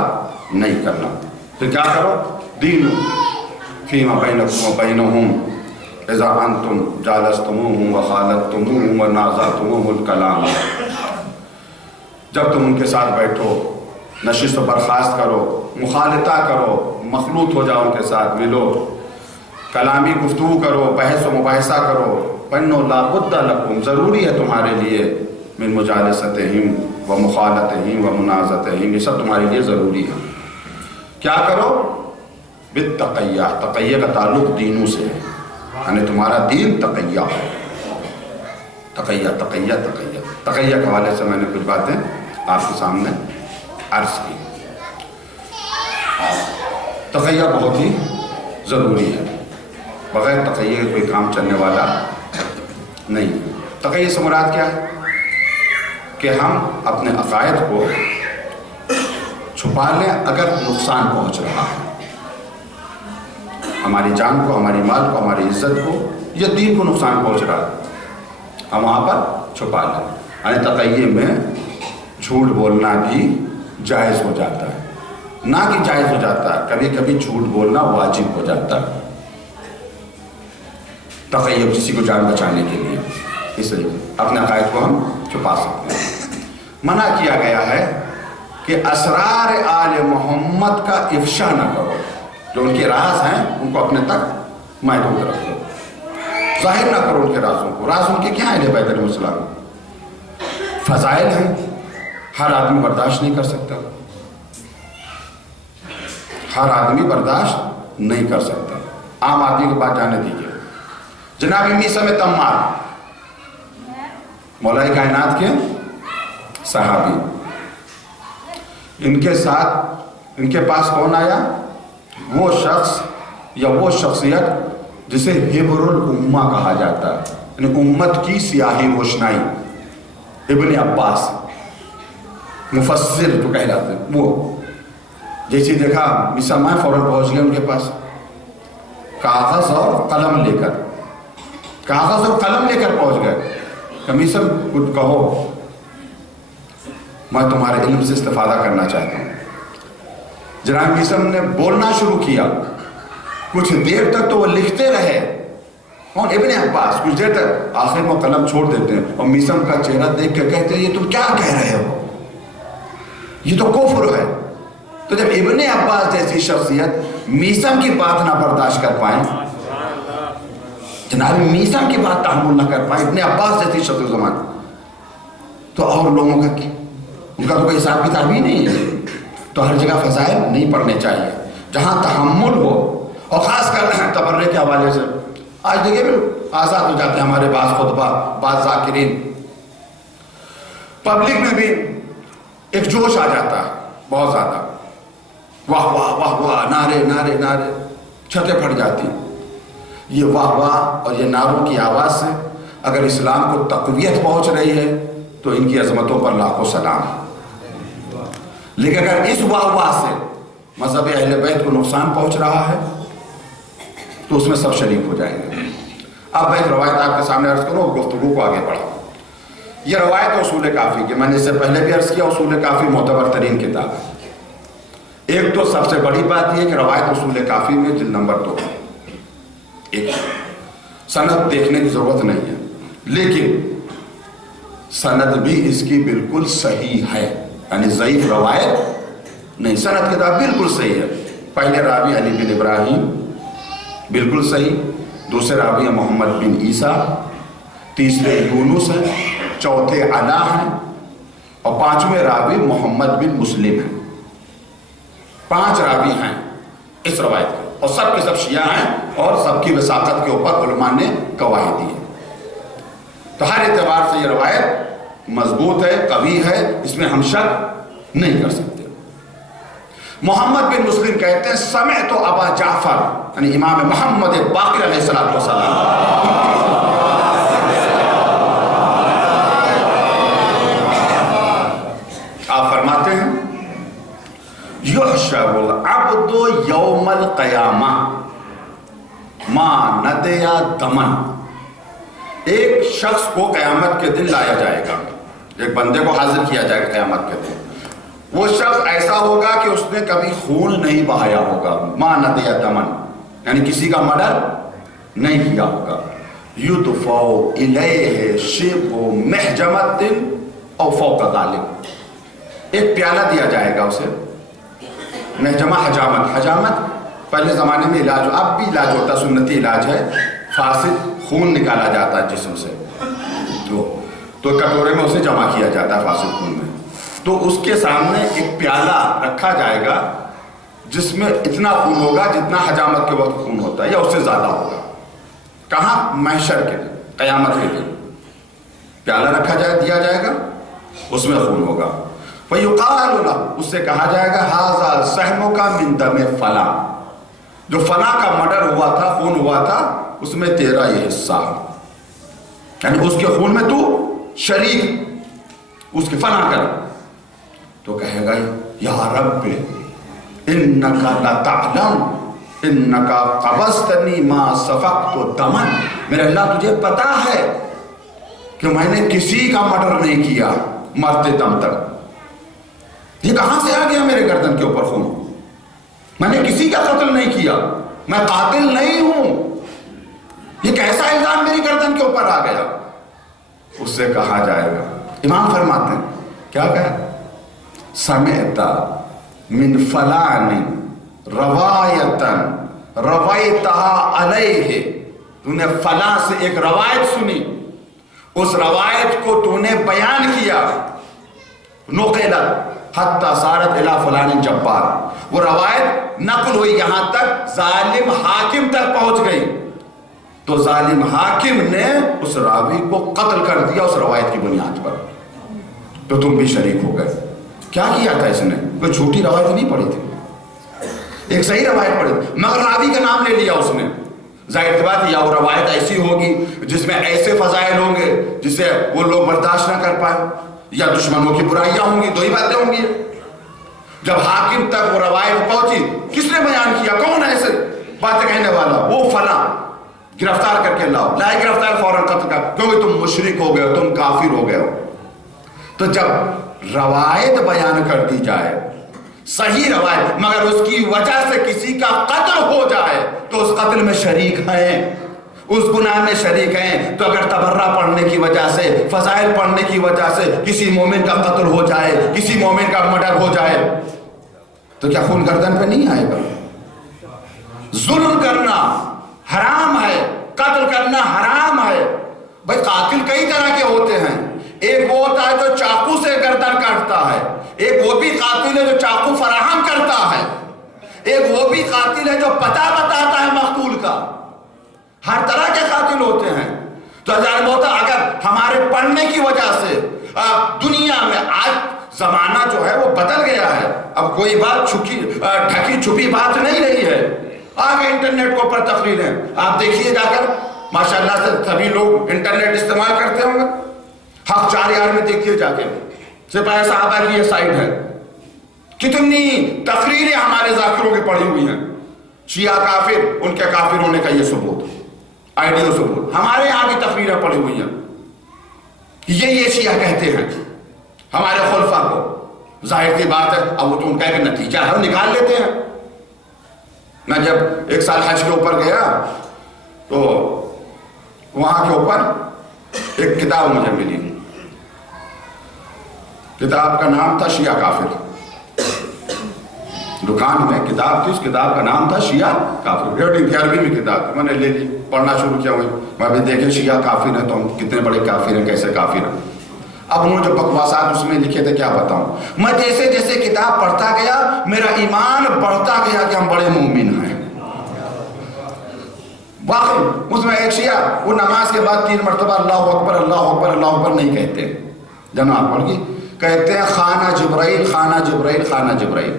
نہیں کرنا. پھر کیا کرو, دین فیما بینکم وبینہم اذا انتم جالستموہم وخالطتموہم ونازعتموہم الکلام, جب تم ان کے ساتھ بیٹھو نشست و برخاست کرو, مخالطہ کرو, مخلوط ہو جاؤ, ان کے ساتھ ملو, کلامی گفتگو کرو, بحث و مباحثہ کرو. فَإِنَّهُ لَا بُدَّ لَكُمْ, ضروری ہے تمہارے لیے من مجالستہم و مخالطہم و منازعتہم، یہ سب تمہارے لیے ضروری ہے۔ کیا کرو؟ بالتقیہ، تقیہ کا تعلق دینوں سے ہے، یعنی تمہارا دین تقیہ ہے۔ تقیہ تقیہ تقیہ تقیہ کے حوالے سے میں نے کچھ باتیں آپ کے سامنے عرض کی۔ تقیہ بہت ہی ضروری ہے، بغیر تقیہ کے کوئی کام چلنے والا نہیں۔ تقیہ سے مراد کیا ہے؟ کہ ہم اپنے عقائد کو چھپا لیں اگر نقصان پہنچ رہا ہے، ہماری جان کو، ہماری مال کو، ہماری عزت کو یا دین کو نقصان پہنچ رہا ہے، ہم وہاں پر چھپا لیں۔ یعنی تقیہ میں جھوٹ بولنا بھی جائز ہو جاتا ہے، نہ کہ جائز ہو جاتا ہے، کبھی کبھی جھوٹ بولنا واجب ہو جاتا ہے، تقیہ کسی کو جان بچانے کے لیے، اس لیے اپنے عقائد کو ہم چھپا سکتے ہیں۔ منع کیا گیا ہے کہ اسرار آل محمد کا افشا نہ کرو، جو ان کے راز ہیں ان کو اپنے تک محدود رکھو، ظاہر نہ کرو ان کے رازوں کو۔ راز ان کے کیا ہیں بیت المسلم؟ فضائل ہیں، ہر آدمی برداشت نہیں کر سکتا، ہر آدمی برداشت نہیں کر سکتا، عام آدمی کے پاس جانے دیجیے۔ جناب میثم تمار، مولائے کائنات کے صحابی، ان کے ساتھ ان کے پاس کون آیا؟ وہ شخص یا وہ شخصیت جسے حبر الامہ کہا جاتا ہے، یعنی امت کی سیاہی روشنائی، ابن عباس مفسر جو کہلاتے ہیں، وہ جیسے دیکھا میثم آئے فوراً پہنچ گئے ان کے پاس، کاغذ اور قلم لے کر، کاغذ اور قلم لے کر پہنچ گئے کہ میثم کچھ کہو، میں تمہارے علم سے استفادہ کرنا چاہتا ہوں۔ جناب میثم نے بولنا شروع کیا، کچھ دیر تک تو وہ لکھتے رہے، کون؟ ابن عباس، کچھ دیر تک، آخر میں قلم چھوڑ دیتے ہیں اور میثم کا چہرہ دیکھ کے کہتے ہیں یہ تم کیا کہہ رہے ہو، یہ تو کفر ہے۔ تو جب ابن عباس جیسی شخصیت میثم کی بات نہ برداشت کر پائیں، جناب میثم کی بات تحمل نہ کر پائیں، ابن عباس جیسی شخص زمان، تو اور لوگوں کا کی ان کا تو کوئی حساب کتاب ہی نہیں ہے۔ تو ہر جگہ فضائل نہیں پڑھنے چاہیے، جہاں تحمل ہو، اور خاص کر تبرع کے حوالے سے آج دیکھیں آزاد ہو جاتے ہیں ہمارے بعض خطبہ، بعض ذاکرین، پبلک میں بھی ایک جوش آ جاتا ہے بہت زیادہ، واہ واہ واہ واہ، نعرے نعرے نعرے، چھتیں پھٹ جاتی۔ یہ واہ واہ اور یہ نعروں کی آواز سے اگر اسلام کو تقویت پہنچ رہی ہے تو ان کی عظمتوں پر لاکھوں سلام۔ لیکن اگر اس واہ واہ سے مذہب اہل بیت کو نقصان پہنچ رہا ہے تو اس میں سب شریک ہو جائیں گے۔ اب میں ایک روایت آپ کے سامنے عرض کروں، گفتگو کو آگے بڑھاؤں۔ یہ روایت اصول کافی کی، میں نے اس سے پہلے بھی عرض کیا، اصول کافی معتبر ترین کتاب ہے۔ ایک تو سب سے بڑی بات یہ کہ روایت اصول کافی میں جلد نمبر 2، ایک سند دیکھنے کی ضرورت نہیں ہے، لیکن سند بھی اس کی بالکل صحیح ہے، یعنی ضعیف روایت نہیں، سند کتاب بالکل صحیح ہے۔ پہلے راوی علی بن ابراہیم بالکل صحیح، دوسرے راوی محمد بن عیسیٰ، تیسرے یونس ہیں، چوتھے علا ہیں، اور پانچویں راوی محمد بن مسلم ہیں۔ 5 راوی ہیں اس روایت کے، اور سب کے سب شیعہ ہیں، اور سب کی وثاقت کے اوپر علماء نے گواہی دی ہے۔ تو ہر اعتبار سے یہ روایت مضبوط ہے، قوی ہے، اس میں ہم شک نہیں کر سکتے۔ محمد بن مسلم کہتے ہیں سمعت ابا جعفر، یعنی امام محمد باقر علیہ السلام، آپ فرماتے ہیں یحشر العبد یوم القیامہ ما ندیا دمن، ایک شخص کو قیامت کے دن لایا جائے گا، ایک بندے کو حاضر کیا جائے گا قیامت کے دن، وہ شخص ایسا ہوگا کہ اس نے کبھی خون نہیں بہایا ہوگا، ما ندیا دمن، یعنی کسی کا مرڈر نہیں کیا ہوگا، یدفع الیہ شبہ محجمۃ او فوق ذلک، ایک پیالہ دیا جائے گا اسے، محجمہ حجامت، حجامت پہلے زمانے میں علاج، اب بھی علاج ہوتا ہے، سنتی علاج ہے، فاسد خون نکالا جاتا ہے جسم سے، تو کٹورے میں اسے جمع کیا جاتا ہے فاسد خون میں. تو اس کے سامنے ایک پیالہ رکھا جائے گا جس میں اتنا خون ہوگا جتنا حجامت کے وقت خون ہوتا ہے یا اس سے زیادہ ہوگا. کہاں؟ محشر کے دن، قیامت کے دن پیالہ رکھا دیا جائے گا، اس میں خون ہوگا. فَيُقَالُ لَهُ، اس سے کہا جائے گا هَذَا سَحْمُكَ مِن دَمِ فَلَانٍ، جو فلاں کا مرڈر ہوا تھا، خون ہوا تھا، اس میں تیرا یہ حصہ ہے. یعنی اس کے خون میں تو شریک، اس کی فلاں کر. تو کہے گا یا رب انکا لتعلم انکا قبضتنی ما سفقت دمن، میرے اللہ تجھے پتا ہے کہ میں نے کسی کا مرڈر نہیں کیا مرتے دم تک. یہ کہاں سے آ گیا میرے گردن کے اوپر خون؟ میں نے کسی کا قتل نہیں کیا، میں قاتل نہیں ہوں. یہ کیسا الزام میری گردن کے اوپر آ گیا؟ اس سے کہا جائے گا، امام فرماتے ہیں کیا کہا؟ سمعت من فلان روایتاً روایتها علیہ، تو نے فلاں سے ایک روایت سنی، اس روایت کو تو نے بیان کیا. نقلت حتی صارت الی فلان جبار، وہ روایت نقل ہوئی یہاں تک ظالم حاکم تک پہنچ گئی. تو ظالم حاکم نے اس راوی کو قتل کر دیا اس روایت کی بنیاد پر، تو تم بھی شریک ہو گئے. کیا کیا تھا اس نے؟ کوئی جھوٹی روایت نہیں پڑھی تھی، ایک صحیح روایت پڑھی، مگر راوی کا نام لے لیا اس نے. ظاہر سی بات ہے یا وہ روایت ایسی ہوگی جس میں ایسے فضائل ہوں گے جسے وہ لوگ برداشت نہ کر پائے، یا دشمنوں کی برائیاں ہوں گی، دو ہی باتیں ہوں گی. جب حاکم تک وہ روایت پہنچی، کس نے بیان کیا؟ کون ہے ایسے بات کہنے والا؟ وہ فلاں، گرفتار کر کے لاؤ. لائے گرفتار، فوراً قتل کر، کیونکہ تم مشرک ہو گئے ہو، تم کافر ہو گئے ہو. تو جب روایت بیان کر دی جائے، صحیح روایت، مگر اس کی وجہ سے کسی کا قتل ہو جائے تو اس قتل میں شریک ہیں، اس گناہ میں شریک ہیں. تو اگر تبرہ پڑھنے کی وجہ سے، فضائل پڑھنے کی وجہ سے کسی مومن کا قتل ہو جائے، کسی مومن کا مرڈر ہو جائے، تو کیا خون گردن پہ نہیں آئے گا؟ ظلم کرنا حرام ہے، قتل کرنا حرام ہے. بھائی قاتل کئی طرح کے ہوتے ہیں، ایک وہ ہوتا ہے جو چاقو سے گردن کاٹتا ہے، ایک وہ بھی قاتل ہے جو چاقو فراہم کرتا ہے، ایک وہ بھی قاتل ہے جو پتہ بتاتا ہے مقتول کا. ہر طرح کے قاتل ہوتے ہیں. تو اگر ہمارے پڑھنے کی وجہ سے دنیا میں آج زمانہ جو ہے وہ بدل گیا ہے، اب کوئی بات ڈھکی چھپی بات نہیں رہی ہے. آگے انٹرنیٹ کے اوپر تقریریں آپ دیکھیے جا کر، ماشاءاللہ سے سبھی لوگ انٹرنیٹ استعمال کرتے ہوں گے. حق 4 یار میں دیکھیے جا کے، سپاہی صحابہ کی یہ سائٹ ہے، کتنی تقریریں ہمارے ذاکروں کی پڑھی ہوئی ہیں. شیعہ کافر، ان کے کافر ہونے کا یہ ثبوت، آئیڈیو ثبوت. ہمارے یہاں بھی تقریریں پڑھی ہوئی ہیں. یہ شیعہ کہتے ہیں ہمارے خلفاء کو. ظاہر سی بات ہے، اب وہ تو ان کا ایک نتیجہ ہے، نکال لیتے ہیں. میں جب 1 سال حج کے اوپر گیا تو وہاں کے اوپر ایک کتاب مجھے ملی. کتاب کا نام تھا شیعہ کافر. دکان میں کتاب تھی، اس کتاب کا نام تھا شیعہ کافر. عربی میں کتاب تھی، میں نے لے لی، پڑھنا شروع کیا. میں بھی دیکھیں شیعہ کافر ہیں تو ہم کتنے بڑے کافر ہیں، کیسے کافر ہیں. اب انہوں نے جو بکواسات اس میں لکھے تھے کیا بتاؤں. میں جیسے جیسے کتاب پڑھتا گیا میرا ایمان بڑھتا گیا کہ ہم بڑے مومن ہیں. واقعی اس میں ایک شیعہ وہ نماز کے بعد 3 مرتبہ اللہ اکبر اللہ اکبر اللہ اکبر نہیں کہتے. جناب پڑھ گئی، کہتے ہیں خانہ جبرائیل خانہ جبرائیل خانہ جبرائیل.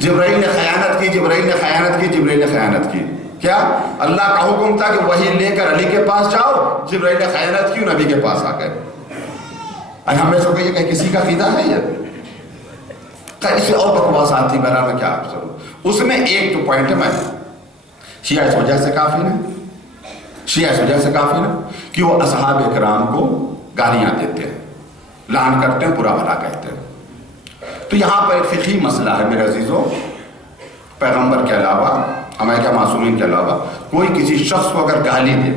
جبرائیل نے خیانت کی، جبرائیل نے خیانت کی، جبرائیل نے خیانت کی. کیا اللہ کا حکم تھا کہ وہی لے کر علی کے پاس جاؤ، جبرائیل نے خیانت کی، نبی کے پاس آ گئے. ہمیں سو کہ یہ کسی کا قیدہ ہے یہ اسے اور بکواسات تھی. بہرحال میں کیا آپ سنوں، اس میں ایک تو پوائنٹ ہے، میں شیعہ اس وجہ سے کافر ہیں، شیعہ اس وجہ سے کافر ہیں کہ وہ اصحاب اکرام کو گالیاں دیتے ہیں، لعن کرتے ہیں، برا بھلا کہتے ہیں. تو یہاں پر ایک فقہی مسئلہ ہے میرے عزیزوں. پیغمبر کے علاوہ، ہمارے کیا معصومین کے علاوہ، کوئی کسی شخص کو اگر گالی دے،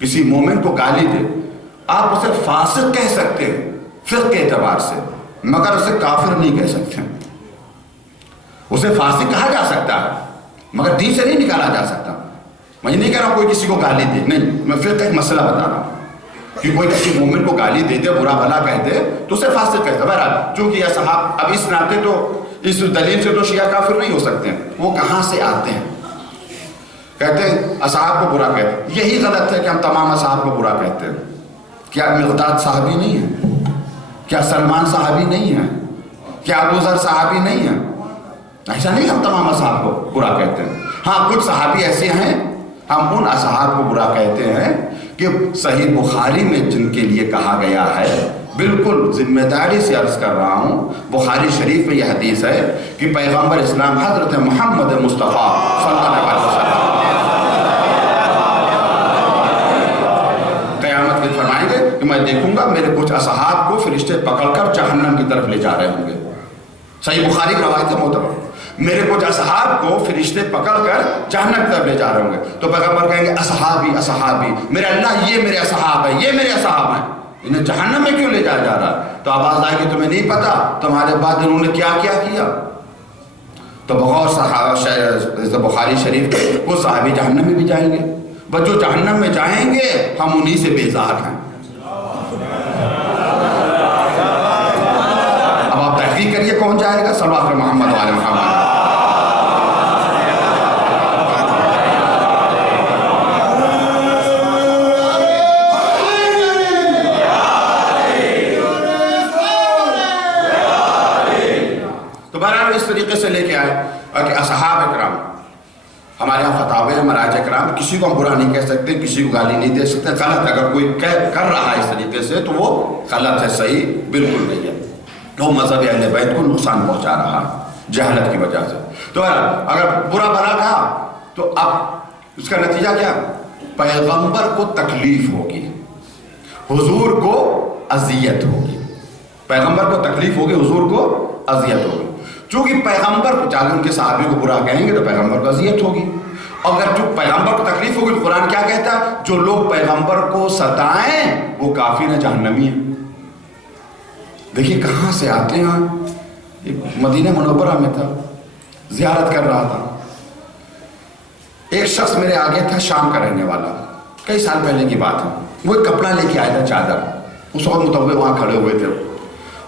کسی مومن کو گالی دے، آپ اسے فاسق کہہ سکتے ہیں فقہ کے اعتبار سے، مگر اسے کافر نہیں کہہ سکتے. اسے فاسق کہا جا سکتا ہے مگر دین سے نہیں نکالا جا سکتا. میں یہ نہیں کہہ رہا ہوں کوئی کسی کو گالی دے، نہیں، میں فقہ ایک مسئلہ بتا رہا ہوں. کہ کوئی کسی مومن کو گالی دے دے، برا بھلا کہہ دے تو اسے فاسق کہتا ہے۔ بہرحال چونکہ یہ صحاب اب اس ناطے تو اس دلیل سے تو شیعہ کافر نہیں ہو سکتے ہیں، وہ کہاں سے آتے ہیں؟ کہتے ہیں اصحاب کو برا کہتے ہیں۔ یہی غلط ہے کہ ہم تمام اصحاب کو برا کہتے ہیں۔ کیا مقداد صحابی نہیں ہے؟ کیا سلمان صحابی نہیں ہے؟ کیا ابو ذر صحابی نہیں ہے؟ ایسا نہیں ہم تمام اصحاب کو برا کہتے ہیں۔ ہاں کچھ صحابی ایسے ہیں ہم ان اصحاب کو برا کہتے ہیں کہ صحیح بخاری میں جن کے لیے کہا گیا ہے، بالکل ذمہ داری سے عرض کر رہا ہوں، بخاری شریف میں یہ حدیث ہے کہ پیغمبر اسلام حضرت محمد مصطفیٰ صلی اللہ علیہ وسلم قیامت میں فرمائیں گے کہ میں دیکھوں گا میرے کچھ اصحاب کو فرشتے پکڑ کر جہنم کی طرف لے جا رہے ہوں گے۔ صحیح بخاری کی روایت ہے محترم، میرے کچھ اصحاب کو فرشتے پکڑ کر جہنم کی طرف لے جا رہے ہوں گے، تو پیغمبر کہیں گے اصحابی اصحابی، میرے اللہ یہ میرے اصحاب ہیں، یہ میرے اصحاب ہیں، انہیں جہنم میں کیوں لے جایا جا رہا ہے؟ تو آواز آئے گی تمہیں نہیں پتا تمہارے بعد انہوں نے کیا کیا کیا؟ تو بغور بخاری شریف کے وہ صحابی جہنم میں بھی جائیں گے، بس جو جہنم میں جائیں گے ہم انہی سے بیزار ہیں۔ اب آپ تحقیق کریے کون جائے گا؟ صلوات محمد وعلی محمد۔ تو بہرحال اس طریقے سے لے کے آئے کہ اصحاب اکرام، ہمارے یہاں فتاوے ہیں مراجع اکرام، کسی کو ہم برا نہیں کہہ سکتے، کسی کو گالی نہیں دے سکتے، غلط اگر کوئی کر رہا ہے اس طریقے سے تو وہ غلط ہے، صحیح بالکل نہیں ہے، وہ مذہب اہل بیت کو نقصان پہنچا رہا ہے جہالت کی وجہ سے۔ تو اگر برا بھلا کہا تو اب اس کا نتیجہ کیا؟ پیغمبر کو تکلیف ہوگی، حضور کو اذیت ہوگی، پیغمبر کو تکلیف ہوگی، حضور کو اذیت ہوگی۔ چونکہ پیغمبر کو چاہے ان کے صحابی کو برا کہیں گے تو پیغمبر کو اذیت ہوگی، اگر جو پیغمبر کو تکلیف ہوگی تو قرآن کیا کہتا ہے؟ جو لوگ پیغمبر کو ستائیں وہ کافر ہیں، جہنمی ہیں۔ دیکھیے کہاں سے آتے ہیں، ایک مدینہ منورہ میں تھا، زیارت کر رہا تھا، ایک شخص میرے آگے تھا، شام کا رہنے والا، کئی سال پہلے کی بات ہے، وہ ایک کپڑا لے کے آیا تھا، چادر، اس وقت متوے وہاں کھڑے ہوئے تھے،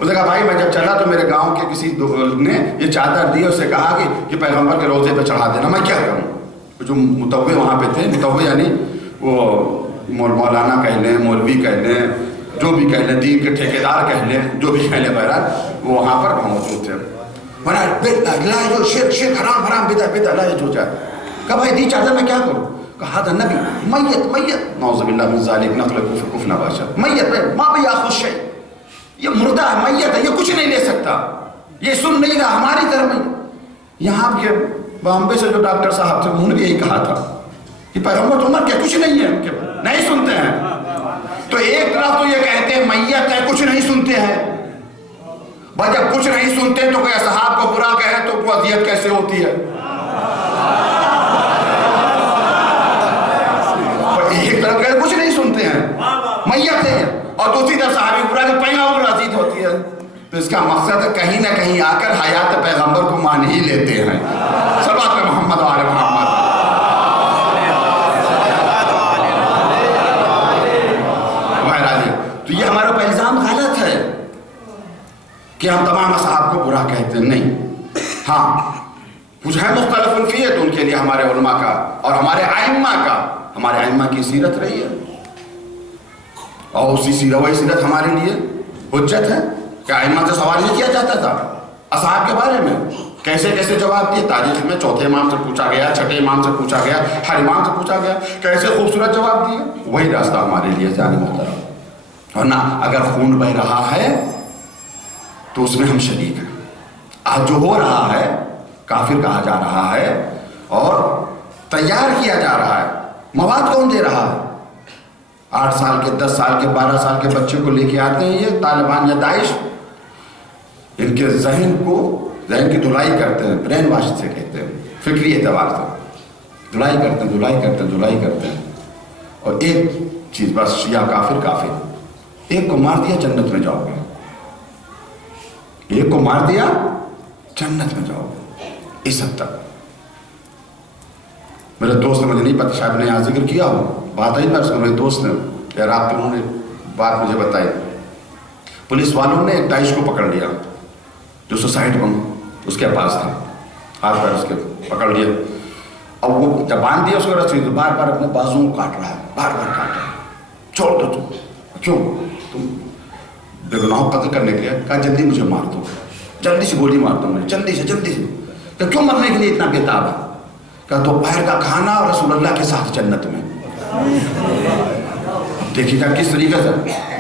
اس نے کہا بھائی میں جب چلا تو میرے گاؤں کے کسی نے یہ چادر دی، اسے کہا کہ پیغمبر کے روضے پہ چڑھا دینا، میں کیا کروں؟ جو متوے وہاں پہ تھے، متوے یعنی وہ مولانا کہہ لیں، مولوی کہہ لیں، جو بھی کہہ لیں، دین کے ٹھیکیدار کہہ لیں، جو بھی کہہ لیں، بہرحال وہ وہاں پر موجود تھے۔ لا شرک حرام بدعت لا یجوز، کہا بھائی دی چادر میں کیا کروں؟ کہا تھا نبی میت نعوذ باللہ من ذالک نقل کفر نباشا، میت ما بیاخذ شیء، یہ مردہ ہے، میت ہے، یہ کچھ نہیں لے سکتا، یہ سن نہیں رہا ہماری طرح میں۔ یہاں کے بامبے سے جو ڈاکٹر صاحب تھے انہوں نے بھی یہی کہا تھا کہ پیغمبر تو عمر کیا کچھ نہیں ہے، ان کے نہیں سنتے ہیں۔ تو ایک طرف تو یہ کہتے ہیں میت ہے، کچھ نہیں سنتے ہیں، بھائی جب کچھ نہیں سنتے تو کوئی اصحاب کو برا کہے تو وہ اذیت کیسے ہوتی ہے؟ ایک طرف کہتے کچھ نہیں سنتے ہیں، میت ہے، اور دوسری طرف صحابی کو برا کہ پیغمبر اذیت ہوتی ہے۔ تو اس کا مقصد ہے کہیں نہ کہیں آ کر حیات پیغمبر کو مان ہی لیتے ہیں۔ صلوات محمد وعلی محمد۔ تو یہ ہمارا اوپر الزام غلط ہے کہ ہم تمام اصحاب کو برا کہتے ہیں، نہیں۔ ہاں کچھ ہے مختلف فیہ تو ان کے لیے ہمارے علماء کا اور ہمارے ائمہ کی سیرت رہی ہے، اور اسی سیرت ہمارے لیے حجت ہے۔ کیا ائمہ سے سوال نہیں کیا جاتا تھا اصحاب کے بارے میں؟ کیسے کیسے جواب دیے، تاریخ میں چوتھے امام سے پوچھا گیا، چھٹے امام سے پوچھا گیا، ہر امام سے پوچھا گیا، کیسے خوبصورت جواب دیے۔ وہی راستہ ہمارے لیے جانے محترم، ورنہ اگر خون بہ رہا ہے تو اس میں ہم شریک ہیں۔ آج جو ہو رہا ہے کافر کہا جا رہا ہے اور تیار کیا جا رہا ہے، مواد کون دے رہا ہے؟ 8 سال کے 10 سال کے 12 سال کے بچے کو لے کے آتے ہیں یہ طالبان یا داعش، ان کے ذہن کی دھلائی کرتے ہیں، برین واش سے کہتے ہیں، فکری اعتبار سے دھلائی کرتے ہیں، اور ایک چیز بس، شیعہ کافر، ایک کو مار دیا جنت میں جاؤ گے، ایک کو مار دیا جنت میں جاؤ گے، اس حد تک۔ میرے دوست نے، مجھے نہیں پتا شاید نے یہاں ذکر کیا ہو، بات آئی میرے دوست نے عراق میں، انہوں نے بات مجھے بتائی. پولیس والوں نے ایک داعش کو پکڑ لیا جو سوسائڈ بم اس کے پاس تھا, ہاتھ پیر اس کے پکڑ لیا. اب وہ جب باندھ دیا اس کو رسی تو بار بار اپنے بازوؤں کو کاٹ رہا ہے, بار بار کاٹ رہا ہے. چھوڑ دو تم, کیوں تم بے گناہوں قتل کرنے کے لیے؟ کہا جلدی مجھے مار دو, جلدی سے گولی مار دو مجھے, جلدی سے. کہ کیوں مرنے کے لیے اتنا بےتاب ہے؟ کہا دوپہر کا کھانا اور رسول اللہ کے ساتھ جنت میں. دیکھیے گا کس طریقے سے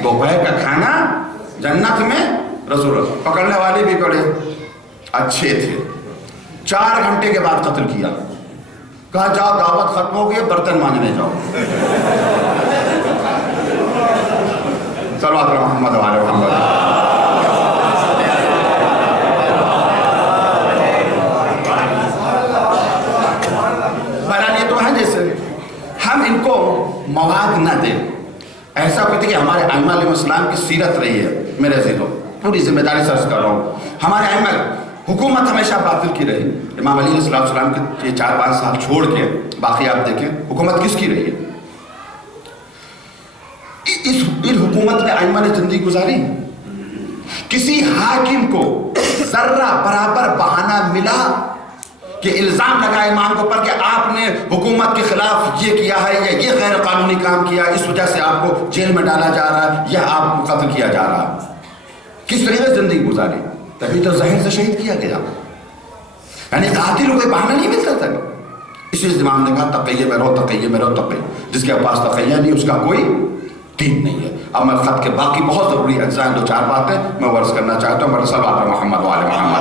دوپہر کا کھانا جنت میں رسول اللہ. پکڑنے والے بھی بڑے اچھے تھے. 4 گھنٹے کے بعد قتل کیا. کہا جاؤ دعوت ختم ہو گئی, برتن مانجنے جاؤ. صلوات محمد وعلی محمد. بہرحال یہ تو ہے جیسے ہم ان کو مواد نہ دیں. ایسا ہوتا کہ ہمارے ائمہ علیہ السلام کی سیرت رہی ہے. میرے عزیزوں, پوری ذمہ داری سے عرض کر رہا ہوں, ہمارے ائمہ حکومت ہمیشہ باطل کی رہی. امام علی علیہ السلام کے یہ 4-5 سال چھوڑ کے باقی آپ دیکھیں حکومت کس کی رہی ہے. ان حکومت میں ائمہ نے زندگی گزاری. کسی حاکم کو ذرہ برابر بہانہ ملا کہ الزام لگا امام کے اوپر کہ آپ نے حکومت کے خلاف یہ کیا ہے یا یہ غیر قانونی کام کیا, اس وجہ سے آپ کو جیل میں ڈالا جا رہا ہے یا آپ کو قتل کیا جا رہا ہے. کس طریقے سے زندگی گزاری؟ تبھی تو زہر سے شہید کیا گیا. یعنی قاتل کو کوئی بہانہ نہیں ملتا تھا. اسی لیے امام نے کہا تقیہ میں رہو, تقیہ میں رہو, تقیہ. جس کے پاس تقیہ نہیں اس کا کوئی دین نہیں ہے. اب میں خط کے باقی بہت ضروری اجزاء 2-4 باتیں میں ورز کرنا چاہتا ہوں. میرے صلوات محمد وعلی محمد.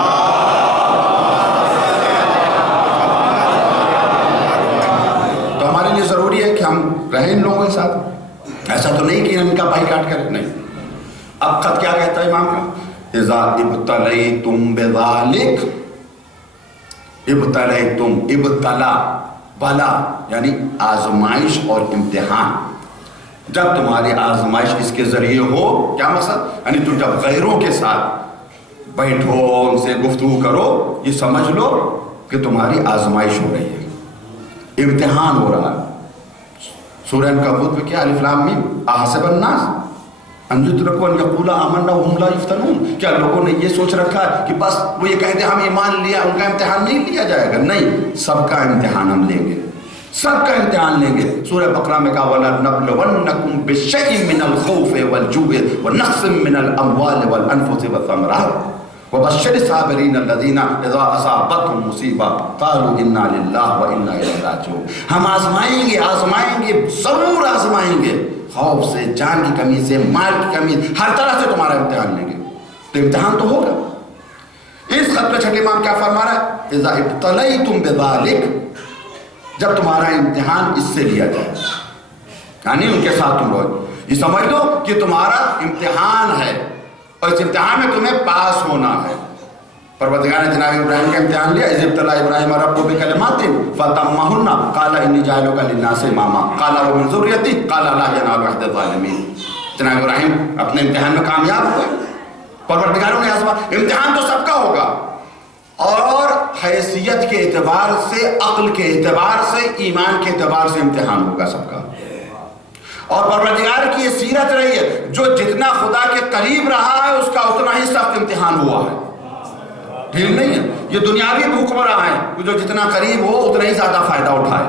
تو ہمارے لیے ضروری ہے کہ ہم رہیں ان لوگوں کے ساتھ. ایسا تو نہیں کہ ان کا بھائی کاٹ کریں, نہیں. اب خط کیا کہتا ہے امام کا؟ اذا ابتلیتم بذالک, ابتلیتم, ابتلا بلا یعنی آزمائش اور امتحان. جب تمہاری آزمائش اس کے ذریعے ہو, کیا مقصد؟ یعنی تم جب غیروں کے ساتھ بیٹھو, ان سے گفتگو کرو, یہ سمجھ لو کہ تمہاری آزمائش ہو رہی ہے, امتحان ہو رہا ہے. سورہ عنکبوت میں کیا الف لام میم احسب الناس ان یترکوا ان یقولوا آمنا وهم لا یفتنون. کیا لوگوں نے یہ سوچ رکھا ہے کہ بس وہ یہ کہتے ہیں ہم ایمان لیا, ان کا امتحان نہیں لیا جائے گا؟ نہیں, سب کا امتحان ہم لیں گے, سب کا امتحان لیں گے. سورہ بقرہ میں کہا وَلَنَبْلُوَنَّكُمْ بِشَيْءٍ مِّنَ الْخَوْفِ وَالْجُوعِ وَنَقْصٍ مِّنَ الْأَمْوَالِ وَالْأَنفُسِ وَالثَّمَرَاتِ وَبَشِّرِ الصَّابِرِينَ الَّذِينَ إِذَا أَصَابَتْهُمْ مُصِيبَةٌ قَالُوا إِنَّا لِلَّهِ وَإِنَّا إِلَيْهِ رَاجِعُونَ. ہم آزمائیں گے, ضرور آزمائیں گے. خوف سے, جان کی کمی سے, مال کی کمی, ہر طرح سے تمہارا امتحان لیں گے. تو امتحان تو ہوگا. اس خط میں چھٹے امام کیا فرما رہا ہے؟ اذا ابتلیتم بذالک, جب تمہارا امتحان اس سے لیا جائے, یعنی ان کے ساتھ تم رہو, یہ سمجھ لو کہ تمہارا امتحان ہے اور اس امتحان میں تمہیں پاس ہونا ہے. پروردگار نے جناب ابراہیم کا امتحان لیا. اذ ابتلی ابراہیم ربہ بکلمات فتمہن قال انی جاعلک للناس اماما قال ومن ذریتی قال لا ینال عہد الظالمین. جناب ابراہیم اپنے امتحان میں کامیاب ہوئے. پروردگاروں نے امتحان تو سب کا ہوگا, اور حیثیت کے اعتبار سے, عقل کے اعتبار سے, ایمان کے اعتبار سے امتحان ہوگا سب کا. اور پروردگار کی یہ سیرت رہی ہے, جو جتنا خدا کے قریب رہا ہے اس کا اتنا ہی سخت امتحان ہوا ہے, ڈھیل نہیں ہے. یہ دنیاوی حکمراں ہیں, جو جتنا قریب ہو اتنا ہی زیادہ فائدہ اٹھائے.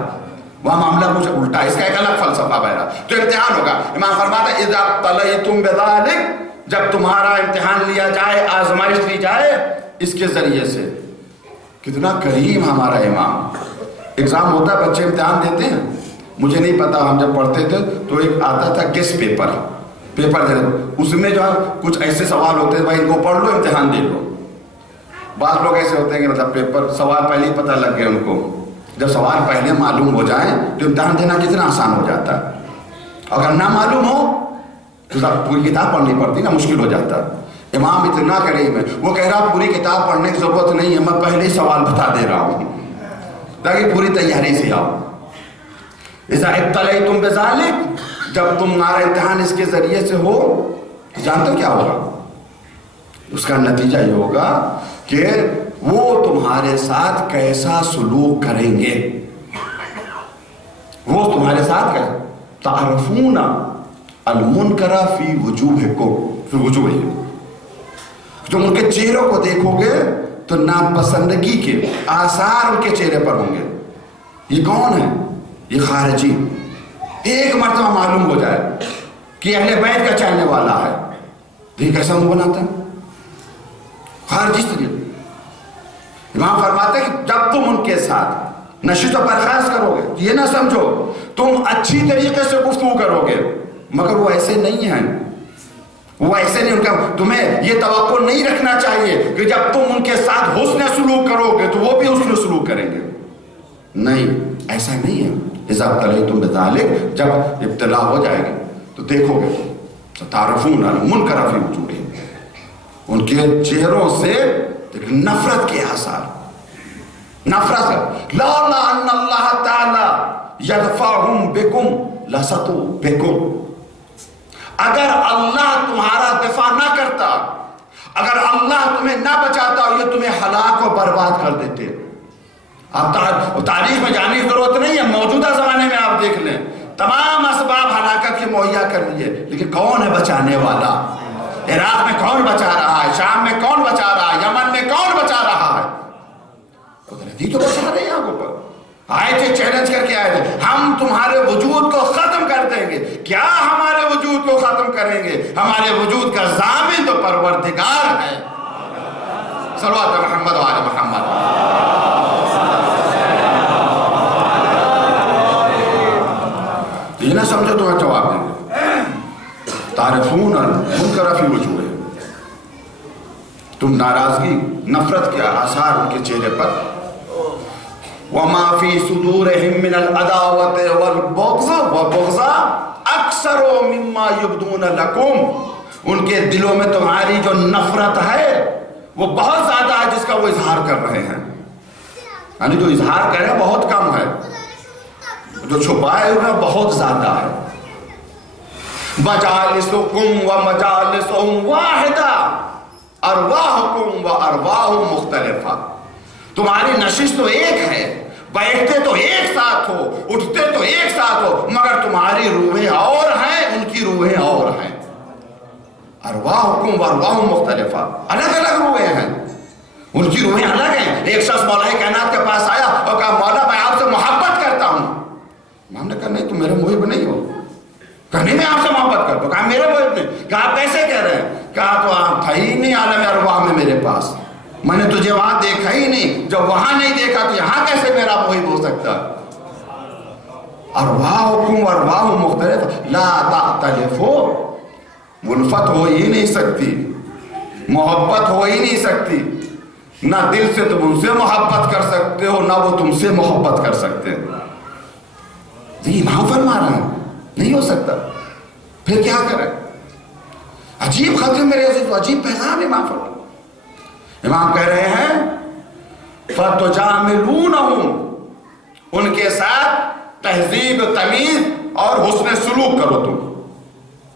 وہاں معاملہ کچھ الٹا ہے, اس کا ایک الگ فلسفہ بہرا. تو امتحان ہوگا. امام فرماتا ہے اذا ابتلیتم بذالک, جب تمہارا امتحان لیا جائے, آزمائش لی جائے اس کے ذریعے سے. کتنا کریم ہمارا امام. ایگزام ہوتا ہے, بچے امتحان دیتے ہیں. مجھے نہیں پتا, ہم جب پڑھتے تھے تو ایک آتا تھا گیس پیپر دے دو, اس میں جو ہے کچھ ایسے سوال ہوتے ہیں, بھائی ان کو پڑھ لو, امتحان دے لو. بعض لوگ ایسے ہوتے ہیں کہ مطلب پیپر سوال پہلے ہی پتہ لگ گیا ان کو. جب سوال پہلے معلوم ہو جائیں تو امتحان دینا کتنا آسان ہو جاتا ہے. اگر نہ معلوم ہو تو پوری کتاب پڑھنی پڑتی, نا مشکل ہو جاتا ہے. امام اتنا کریم ہے, وہ کہہ رہا پوری کتاب پڑھنے کی ضرورت نہیں ہے, میں پہلے ہی سوال بتا دے رہا ہوں تاکہ پوری تیاری سے آؤ. اذا ابتلیتم بذالک, جب تمہارا امتحان اس کے ذریعے سے ہو, جانتے کیا ہوگا؟ اس کا نتیجہ یہ ہوگا کہ وہ تمہارے ساتھ کیسا سلوک کریں گے. وہ تمہارے ساتھ تعرفون المنکرہ فی وجوہہم، تم ان کے چہروں کو دیکھو گے تو ناپسندگی کے آثار ان کے چہرے پر ہوں گے. یہ کون ہے؟ یہ خارجی. ایک مرتبہ معلوم ہو جائے کہ اہل بیت کا چاہنے والا ہے، دیکھ کیسا منہ بناتا ہے خارجی طریقے. امام فرماتے ہیں کہ جب تم ان کے ساتھ نشست و برخاست کرو گے، یہ نہ سمجھو تم اچھی طریقے سے گفتگو کرو گے، مگر وہ ایسے نہیں ہیں، وہ ایسے نہیں. ان کا تمہیں یہ توقع نہیں رکھنا چاہیے کہ جب تم ان کے ساتھ حسن سلوک کرو گے تو وہ بھی حسن سلوک کریں گے. نہیں، ایسا نہیں ہے. اذا ابتلیتم بذالک، جب ابتلا ہو جائے گی تو دیکھو گے تعرفون المنکر فی وجوہہم، ان کے چہروں سے نفرت کے آثار. نفرت. لولا ان اللہ تعالی یدفعہم بکم لسطوا بکم، اگر اللہ تمہارا دفاع نہ کرتا، اگر اللہ تمہیں نہ بچاتا، یہ تمہیں ہلاک و برباد کر دیتے. آپ تاریخ میں جانے کی ضرورت نہیں ہے، موجودہ زمانے میں آپ دیکھ لیں تمام اسباب ہلاکت کے مہیا کر لیے، لیکن کون ہے بچانے والا؟ عراق میں کون بچا رہا ہے؟ شام میں کون بچا رہا ہے؟ یمن میں کون بچا رہا ہے؟ قدرتی تو بچا رہے ہیں آپ اوپر. آئے تھے چیلنج کر کے آئے تھے، ہم تمہارے وجود کو ختم کر دیں گے. کیا ہمارے وجود کو ختم کریں گے؟ ہمارے وجود کا ضامن تو پروردگار ہے. صلوات محمد و آل محمد. یہ نہ سمجھو تمہیں جواب دیں گے. تعرفون المنکر فی وجوہہم، تم ناراضگی نفرت کے آثار ان کے چہرے پر. وما فی صدورہم من العداوۃ والبغض اکثر مما یبدون لکم، ان کے دلوں میں تمہاری جو نفرت ہے وہ بہت زیادہ ہے جس کا وہ اظہار کر رہے ہیں. یعنی جو اظہار کرے بہت کم ہے، جو چھپائے ہوئے بہت زیادہ ہے. مجالسکم و مجالسہم واحدہ ارواحکم و ارواحہم مختلفہ، تمہاری نشست تو ایک ہے، بیٹھتے تو ایک ساتھ ہو، اٹھتے تو ایک ساتھ ہو، مگر تمہاری روحیں اور ہیں، ان کی روحیں اور ہیں. ارواحکم و ارواحہم مختلفہ، الگ الگ روحیں ہیں، ان کی روحیں الگ ہیں. ایک شخص مولا کائنات کے پاس آیا اور کہا مولا میں آپ سے محبت کرتا ہوں. ہم نے کہا نہیں تم میرے محب نہیں ہو. کہا نہیں میں آپ سے محبت کرتا ہوں. کہا میرے محب نہیں. کہا آپ کیسے کہہ رہے ہیں؟ کہا تو آپ تھا ہی نہیں عالم ارواح میں میرے پاس، میں نے تجھے وہاں دیکھا ہی نہیں، جب وہاں نہیں دیکھا تو یہاں کیسے میرا محب ہو سکتا؟ ارواحکم ارواحہم مختلف لا تعتلفوا، الفت ہو ہی نہیں سکتی، محبت ہو ہی نہیں سکتی. نہ دل سے تم ان سے محبت کر سکتے ہو، نہ وہ تم سے محبت کر سکتے ہیں. امام فرما رہا ہے نہیں ہو سکتا. پھر کیا کریں؟ عجیب خطرے میرے عزیز، عجیب پیغام امام فرما. امام کہہ رہے ہیں فَتُجَامِلُونَهُمْ، ان کے ساتھ تہذیب تمیز اور حسن سلوک کرو تم.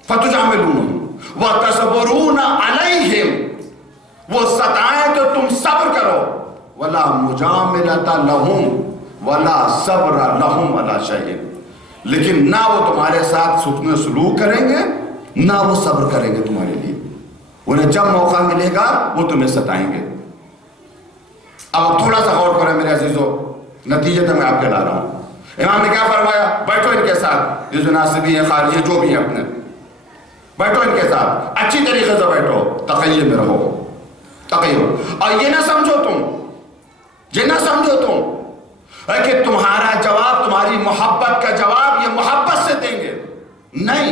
فَتُجَامِلُونَهُمْ وَتَصْبُرُونَ عَلَيْهِمْ، وہ ستائیں تو تم صبر کرو. وَلَا مُجَامِلَةَ لَهُمْ وَلَا صَبْرَ لَهُمْ وَلَا شَيْءٍ، لیکن نہ وہ تمہارے ساتھ حسن سلوک کریں گے، نہ وہ صبر کریں گے تمہارے لیے. انہیں جب موقع ملے گا وہ تمہیں ستائیں گے. اب تھوڑا سا غور کریں میرے عزیزو، نتیجے تو میں آپ کے لا رہا ہوں. امام نے کیا فرمایا؟ بیٹھو ان کے ساتھ، یہ جو ناصبی ہیں خارجی جو بھی ہیں اپنے، بیٹھو ان کے ساتھ اچھی طریقے سے بیٹھو، تقیّ میں رہو، تقیّ. اور یہ نہ سمجھو تم کہ تمہارا جواب، تمہاری محبت کا جواب یہ محبت سے دیں گے. نہیں،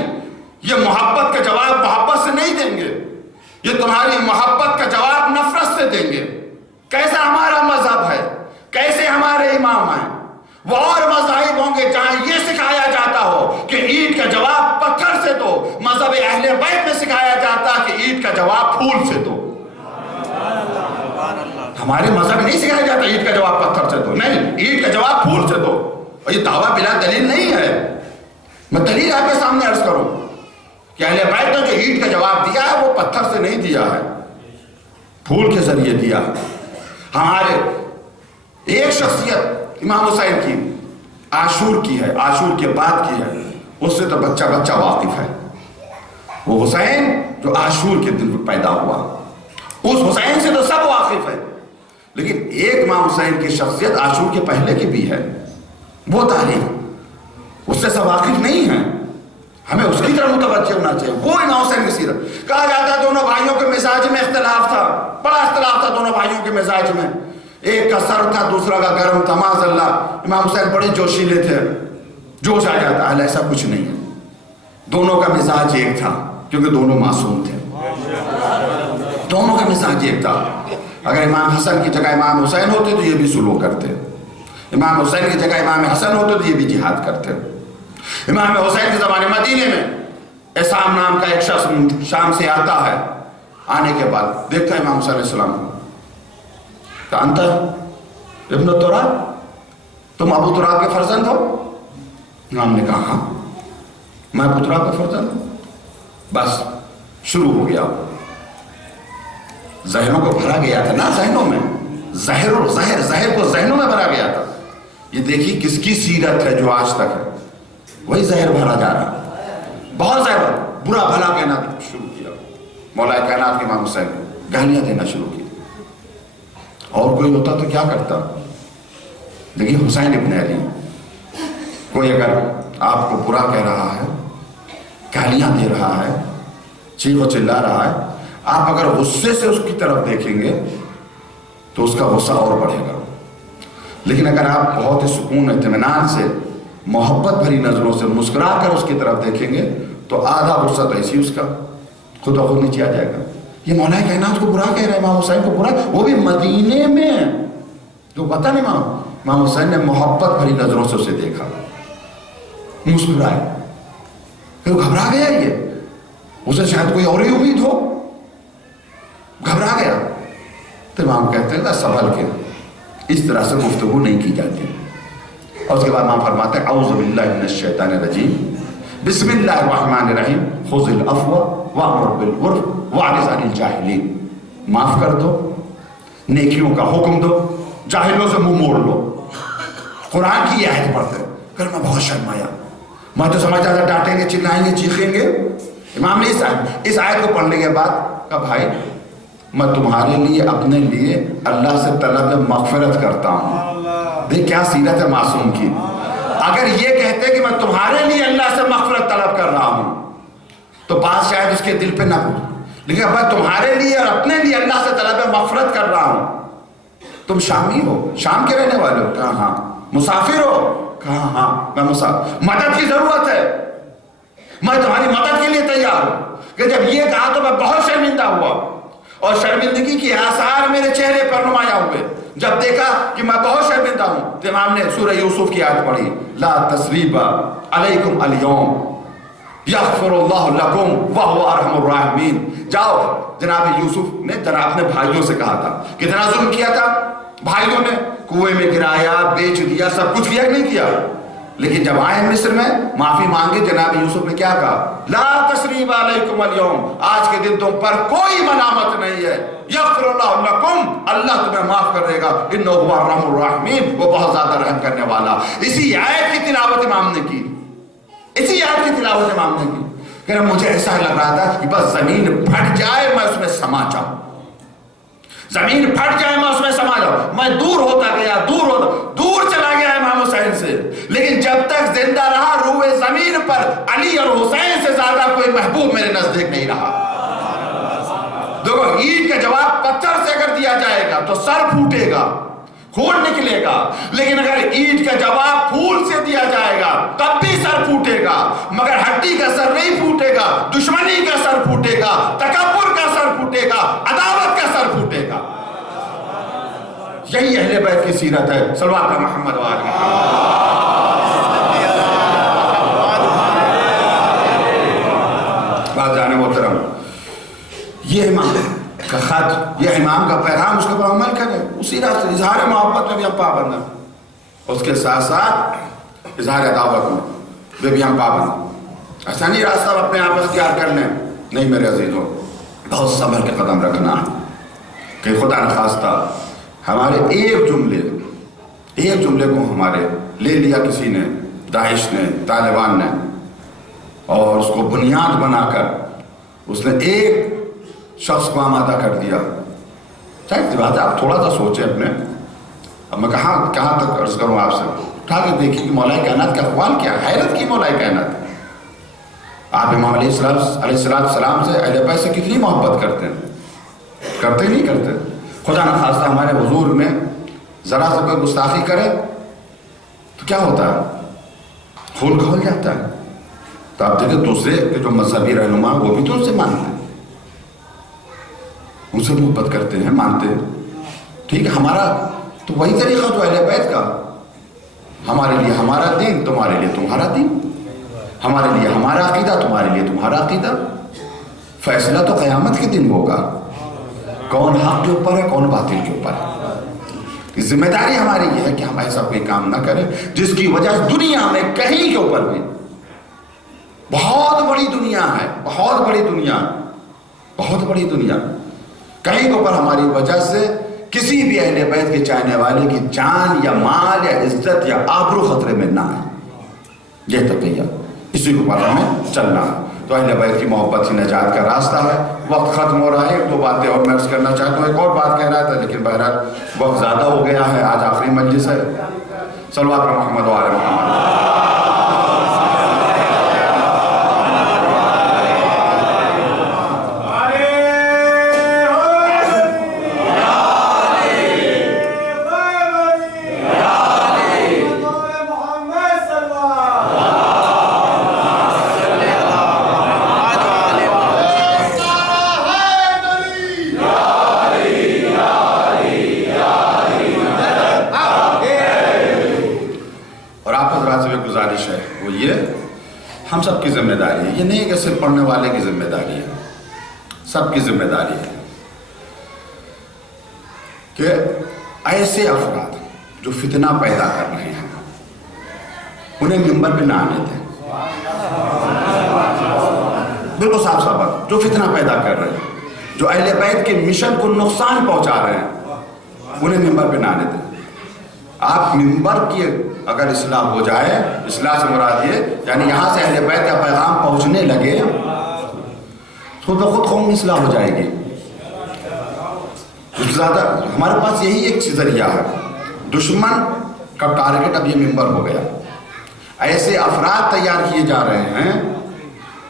یہ محبت کا جواب محبت سے نہیں دیں گے، یہ تمہاری محبت کا جواب نفرت سے دیں گے. کیسا ہمارا مذہب ہے، کیسے ہمارے امام ہیں. وہ اور مذاہب ہوں گے جہاں یہ سکھایا جاتا ہو کہ اینٹ کا جواب پتھر سے دو. مذہب اہل بیت میں سکھایا جاتا کہ اینٹ کا جواب پھول سے دو. ہمارے مذہب نہیں سکھایا جاتا اینٹ کا جواب پتھر سے دو، نہیں، اینٹ کا جواب پھول سے دو. اور یہ دعویٰ بلا دلیل نہیں ہے. میں دلیل آپ کے سامنے عرض کروں کہ اہل بیت نے جو اینٹ کا جواب دیا ہے وہ پتھر سے نہیں دیا ہے، پھول کے ذریعے دیا ہے. ہمارے ایک شخصیت امام حسین کی عاشور کی ہے، عاشور کے بعد کی ہے، اس سے تو بچہ واقف ہے. وہ حسین جو عاشور کے دن پیدا ہوا، اس حسین سے تو سب واقف ہے، لیکن ایک امام حسین کی شخصیت عاشور کے پہلے کی بھی ہے، وہ تاریخ اس سے سب واقف نہیں ہیں، ہمیں اس کی طرف متوجہ ہونا چاہیے۔ وہ امام حسین کی سیرت، کہا جاتا ہے دونوں بھائیوں کے مزاج میں اختلاف تھا، بڑا اختلاف تھا دونوں بھائیوں کے مزاج میں، ایک کا سر تھا دوسرا کا گرم تھا، معاذ اللہ امام حسین بڑے جوشیلے تھے، جوش آ جاتا ہے، ایسا کچھ نہیں ہے، دونوں کا مزاج ایک تھا کیونکہ دونوں معصوم تھے، دونوں کا مزاج ایک تھا۔ اگر امام حسن کی جگہ امام حسین ہوتے تو یہ بھی سلوک کرتے، امام حسین کی جگہ امام حسن ہوتے تو یہ بھی جہاد کرتے۔ امام حسین کے زمانے مدینے میں اسام نام کا ایک شخص شام سے آتا ہے، آنے کے بعد دیکھتا ہے امام حسین علیہ السلام کو، کہا انت ابن تراب، تم ابو تراب کے فرزند ہو؟ امام نے کہا ہاں میں ابو تراب کا فرزند ہوں۔ بس شروع ہو گیا، ذہنوں کو بھرا گیا تھا نا، ذہنوں میں زہر کو ذہنوں میں بھرا گیا تھا۔ یہ دیکھیے کس کی سیرت ہے جو آج تک ہے، وہی زہر بھرا جا رہا، بہت زہر، برا بھلا کہنا شروع کیا، مولا کائنات کے امام حسین کو گالیاں دینا شروع کی۔ اور کوئی ہوتا تو کیا کرتا؟ دیکھیے حسین ابن علی، کوئی اگر آپ کو برا کہہ رہا ہے، گالیاں دے رہا ہے، چیخ و چلا رہا ہے، آپ اگر غصے سے اس کی طرف دیکھیں گے تو اس کا غصہ اور بڑھے گا، لیکن اگر آپ بہت ہی سکون اطمینان سے محبت بھری نظروں سے مسکرا کر اس کی طرف دیکھیں گے تو آدھا غصہ تو ایسی اس کا خود بخود نیچے آ جائے گا۔ یہ مولا کائنات کو برا کہہ رہا ہے، امام حسین کو برا، وہ بھی مدینے میں، جو پتہ نہیں امام حسین نے محبت بھری نظروں سے اسے دیکھا، مسکرائے، پھر گھبرا گیا، یہ اسے شاید کوئی اور ہی امید ہو، گھبرا گیا۔ تو امام کہتے ہیں سنبھل کے، اس طرح سے گفتگو نہیں کی جاتی۔ اور اس کے بعد امام فرماتے ہیں اعوذ باللہ من الشیطان الرجیم بسم اللہ الرحمن الرحیم خذ العفو وامر بالعرف واعرض عن الجاہلین، معاف کر دو، نیکیوں کا حکم دو، جاہلوں سے منہ موڑ لو۔ قرآن کی یہ آیت پڑھتے پھر میں بہت شرمایا، میں تو سمجھا تھا ڈانٹیں گے، چلائیں گے، چیخیں گے۔ امام نے اس آیت کو پڑھنے کے بعد کہا بھائی میں تمہارے لیے اپنے لیے اللہ سے طلب مغفرت کرتا ہوں۔ دیکھ کیا سیرت ہے معصوم کی، اگر یہ کہتے کہ میں تمہارے لیے اللہ سے مغفرت طلب کر رہا ہوں تو بات شاید اس کے دل پہ نہ ہو، لیکن اب میں تمہارے لیے اور اپنے لیے اللہ سے طلب مغفرت کر رہا ہوں۔ تم شامی ہو، شام کے رہنے والے ہو؟ کہا ہاں۔ مسافر ہو؟ کہا ہاں میں مسافر۔ مدد کی ضرورت ہے، میں تمہاری مدد کے لیے تیار ہوں۔ کہ جب یہ کہا تو میں بہت شرمندہ ہوا، اور شرمندگی کے آثار میرے چہرے پر نمایاں ہوئے۔ جب دیکھا کہ میں بہت شرمندہ ہوں تو امام نے سورہ یوسف کی آیت پڑھی، لا تثریب علیکم اليوم یغفر اللہ لکم وہو ارحم الراحمین۔ جاؤ، جناب یوسف نے اپنے بھائیوں سے کہا تھا، کتنا ظلم کیا تھا بھائیوں نے، کنویں میں گرایا، بیچ دیا، سب کچھ کیا نہیں کیا، لیکن جب آئے مصر میں معافی مانگے، جناب یوسف نے کیا کہا، لا تثریب علیکم اليوم، آج کے دن تم پر کوئی ملامت نہیں ہے، یغفر اللہ لکم، اللہ تمہیں معاف کر دے گا، انہ هو الرحم الرحیم، وہ بہت زیادہ رحم کرنے والا۔ اسی آیت کی تلاوت امام نے کی، اسی آیت کی تلاوت امام نے کی کہ مجھے ایسا لگ رہا تھا کہ بس زمین پھٹ جائے میں اس میں سما جاؤں، زمین پھٹ جائے میں اس میں سما جاؤں۔ میں دور ہوتا گیا، دور چلا گیا امام حسین سے، لیکن جب تک زندہ رہا روئے زمین پر علی اور حسین سے زیادہ کوئی محبوب میرے نزدیک نہیں رہا۔ دیکھو اینٹ کا جواب پتھر سے اگر دیا جائے گا تو سر پھوٹے گا، خون نکلے گا، لیکن اگر اینٹ کا جواب پھول سے دیا جائے گا تب بھی سر پھوٹے گا، مگر ہڈی کا سر نہیں پھوٹے گا، دشمنی کا سر پھوٹے گا، تکبر کا سر پھوٹے گا، عداوت کا سر پھوٹے گا۔ یہی اہل بیت کی سیرت ہے۔ صلوات علی محمد و آل محمد۔ بات جانے محترم، یہ امام کا خط، یہ امام کا پیغام، اس کے پر عمل کریں، اسی راستے اظہار محبت میں بھی ہم پابند ہیں، اس کے ساتھ ساتھ اظہار عداوت میں بھی ہم پابند ہیں۔ ایسا نہیں راستہ اپنے آپ اختیار کر لیں، نہیں میرے عزیزوں، بہت صبر کے قدم رکھنا ہے کہ خدا نخواستہ ہمارے ایک جملے کو ہمارے لے لیا کسی نے، داعش نے، طالبان نے، اور اس کو بنیاد بنا کر اس نے ایک شخص کو آمادہ کر دیا. ظاہر سی بات ہے آپ تھوڑا سا سوچیں اپنے. اب میں کہاں تک عرض کروں آپ سے. اٹھا کے دیکھیں کہ مولا کائنات کا اقوال کیا ہے. حیرت کی مولا کائنات. آپ امام علیہ السلام سے اہل بیت سے کتنی محبت کرتے ہیں. کرتے نہیں کرتے. خدا نخواستہ ہمارے حضور میں ذرا سے کوئی گستاخی کرے تو کیا ہوتا ہے؟ خون کھول جاتا ہے. تو آپ دیکھیں دوسرے کے جو مذہبی رہنما وہ بھی تو ان سے مانتے ہیں, ان سے محبت کرتے ہیں, مانتے ہیں. ٹھیک ہے, ہمارا تو وہی طریقہ جو اہل بیت کا. ہمارے لیے ہمارا دین, تمہارے لیے تمہارا دین. ہمارے لیے ہمارا عقیدہ, تمہارے لیے تمہارا عقیدہ. فیصلہ تو قیامت کے دن ہوگا, کون حق کے اوپر ہے کون باطل کے اوپر ہے. ذمہ داری ہماری یہ ہے کہ ہم ایسا کوئی کام نہ کریں جس کی وجہ دنیا میں کہیں کے اوپر بھی, بہت بڑی دنیا ہے, بہت بڑی دنیا, بہت بڑی دنیا, کہیں کے اوپر ہماری وجہ سے کسی بھی اہل بیت کے چاہنے والے کی جان یا مال یا عزت یا آبرو خطرے میں نہ آئے. یہ تقیہ, اسی کے اوپر ہمیں چلنا ہے. تو اہل بیت کی محبت ہی نجات کا راستہ ہے. وقت ختم ہو رہا ہے, ایک دو باتیں اور میں عرض کرنا چاہتا ہوں. ایک اور بات کہہ رہا تھا لیکن بہرحال وقت زیادہ ہو گیا ہے. آج آخری مجلس ہے. صلوات پر محمد و آل محمد. ہم سب کی ذمہ داری ہے. یہ نہیں کہ صرف پڑھنے والے کی ذمہ داری ہے, سب کی ذمہ داری ہے کہ ایسے افراد جو فتنہ پیدا کر رہے ہیں انہیں منبر پہ نہ آنے دیں. بالکل صاف صاف بات, جو فتنہ پیدا کر رہے ہیں, جو اہل بیت کے مشن کو نقصان پہنچا رہے ہیں انہیں منبر پہ نہ آنے دیں. آپ منبر کی اگر اصلاح ہو جائے, اصلاح سے مراد یہ یعنی یہاں سے اہل بیت کا پیغام پہنچنے لگے خود بخود قوم میں اصلاح ہو جائے گی. زیادہ ہمارے پاس یہی ایک ذریعہ ہے. دشمن کا ٹارگٹ اب یہ منبر ہو گیا. ایسے افراد تیار کیے جا رہے ہیں,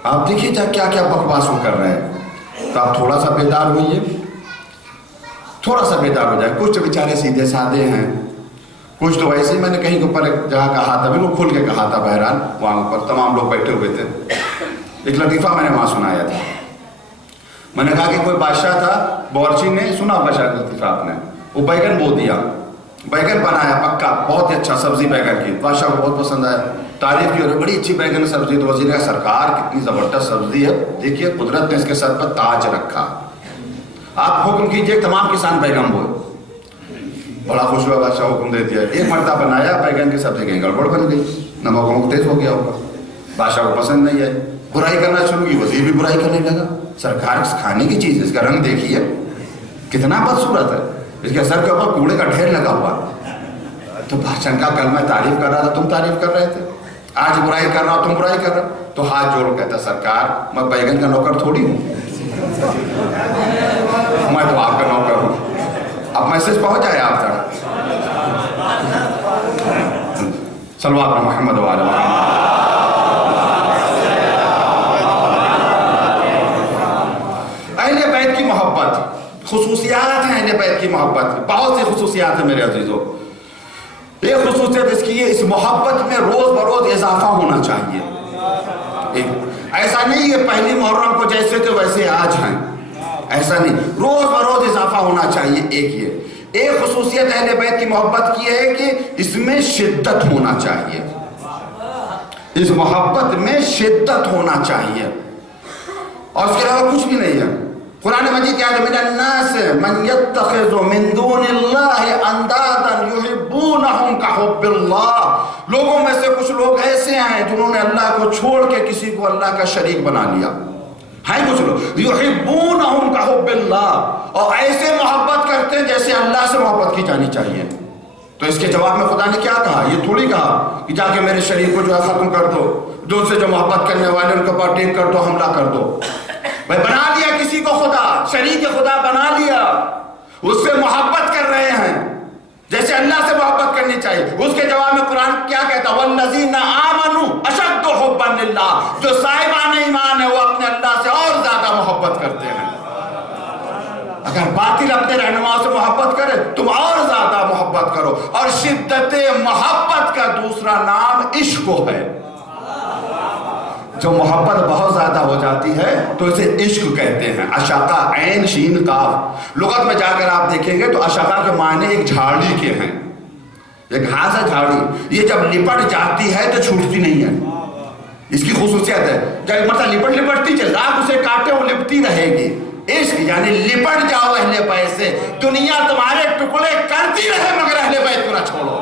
آپ دیکھیے کیا کیا بکواس وہ کر رہے ہیں. تو آپ تھوڑا سا بیدار ہوئیے, تھوڑا سا بیدار ہو جائے. کچھ تو بیچارے سیدھے سادے ہیں, کچھ تو ویسے ہی میں نے کہیں کے اوپر ایک جگہ کہا تھا, بالکل کھل کے کہا تھا, بہرحال وہاں اوپر تمام لوگ بیٹھے ہوئے تھے. ایک لطیفہ میں نے وہاں سنایا تھا. میں نے کہا کہ کوئی بادشاہ تھا, باورچی نے, سنا ہوگا شاید لطیفہ آپ نے, وہ بیگن بو دیا, بیگن بنایا پکا, بہت ہی اچھا سبزی بیگن کی. بادشاہ کو بہت پسند آیا, تعریف کی, اور بڑی اچھی بیگن سبزی. تو وزیر کا سرکار کتنی زبردست سبزی ہے, دیکھیے قدرت نے اس کے سر پر تاج رکھا, آپ حکم کیجئے تمام کسان بیگن بوئے. بڑا خوش ہوا, بادشاہ حکم دے دیا. ایک مرتبہ بنایا بیگن کی سبزی, کہیں گڑبڑ بن گئی, نمک ومک تیز ہو گیا ہوگا, بادشاہ کو پسند نہیں آئی, برائی کرنا شروع کی. وزیر بھی برائی کرنے لگا. سرکار کھانے کی چیز, اس کا رنگ دیکھیے کتنا بدصورت ہے, اس کے سر کے اوپر کوڑے کا ڈھیر لگا ہوا. تو بادشاہ کا کل میں تعریف کر رہا تھا, تم تعریف کر رہے تھے, آج برائی کر رہا ہوں, تم برائی کر رہے. تو ہاتھ جوڑ کہتا, سرکار میں بیگن کا نوکر تھوڑی ہوں, میں تو آپ کا نوکر ہوں. اب میسج پہنچ جائے آپ تک. صلوات پر محمد و آل محمد. اہل بیت کی محبت, خصوصیات ہیں اہل بیت کی محبت, بہت سی خصوصیات ہیں میرے عزیزوں. ایک خصوصیت اس کی ہے, اس محبت میں روز بروز اضافہ ہونا چاہیے. ایسا نہیں ہے پہلی محرم کو جیسے تھے ویسے آج ہیں, ایسا نہیں, روز بروز اضافہ ہونا چاہیے. ایک خصوصیت اہل بیت کی محبت کی ہے کہ اس میں شدت ہونا چاہیے, اس محبت میں شدت ہونا چاہیے, اور اس کے علاوہ کچھ بھی نہیں ہے. قرآن مجید کیا ہے, من الناس من يتخذ من دون اللہ اندادا یحبونہم کحب اللہ. لوگوں میں سے کچھ لوگ ایسے ہیں جنہوں نے اللہ کو چھوڑ کے کسی کو اللہ کا شریک بنا لیا. ہیں کچھ لوگ یحبونہم کحب اللہ, اور ایسے محبت کرتے ہیں جیسے اللہ سے محبت کی جانی چاہیے. تو اس کے جواب میں خدا نے کیا کہا, یہ تھوڑی کہا کہ جا کے میرے شریک کو جو ہے ختم کر دو, جو ان سے جو محبت کرنے والے ان کو پار ٹیک کر دو, حملہ کر دو. بھائی بنا لیا کسی کو خدا، شریک خدا بنا لیا، اس سے محبت کر رہے ہیں جیسے اللہ سے محبت کرنی چاہیے۔ اس کے جواب میں قرآن کیا کہتا ہے؟ وَالَّذِينَ آمَنُوا أَشَدُّ حُبًّا لِلَّهِ، جو صاحبان ایمان ہے وہ اپنے اللہ سے اور زیادہ محبت کرتے ہیں۔ اگر باطل اپنے رہنماؤں سے محبت کرے تم اور زیادہ محبت کرو، اور شدت محبت کا دوسرا نام عشق ہے۔ جو محبت بہت زیادہ ہو جاتی ہے تو اسے عشق کہتے ہیں۔ عشقہ، عین شین قاف، لغت میں جا کر آپ دیکھیں گے تو عشقہ کے معنی ایک جھاڑی کے ہیں، ایک گھاس ہے جھاڑی، یہ جب لپٹ جاتی ہے تو چھوٹتی نہیں ہے، اس کی خصوصیت ہے۔ جب مطلب لپٹتی چل آپ اسے کاٹے وہ لپٹی رہے گی۔ عشق یعنی لپٹ جاؤ اہل بیت سے، دنیا تمہارے ٹکڑے کرتی رہے مگر اہل بیت کو نہ چھوڑو۔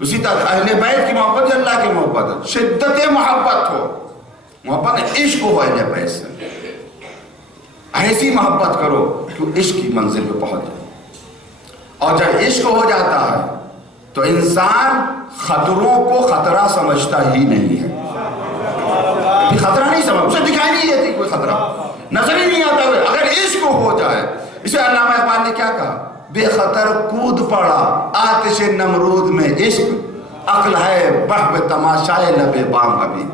اسی طرح اہل بیت کی محبت یا اللہ کی محبت ہے، شدت محبت ہو، محبت عشق ہو اہل بیت سے، ایسی محبت کرو کہ عشق کی منزل پہ پہنچ جائے۔ اور جب عشق ہو جاتا ہے تو انسان خطروں کو خطرہ سمجھتا ہی نہیں ہے، خطرہ نہیں سمجھ، اسے دکھائی نہیں دیتی کوئی خطرہ، نظر ہی نہیں آتا۔ اگر عشق ہو جائے، اسے علامہ اقبال نے کیا کہا؟ بے خطر کود پڑا آتش نمرود میں عشق، عقل ہے بہو تماشائے لب بام ابھی۔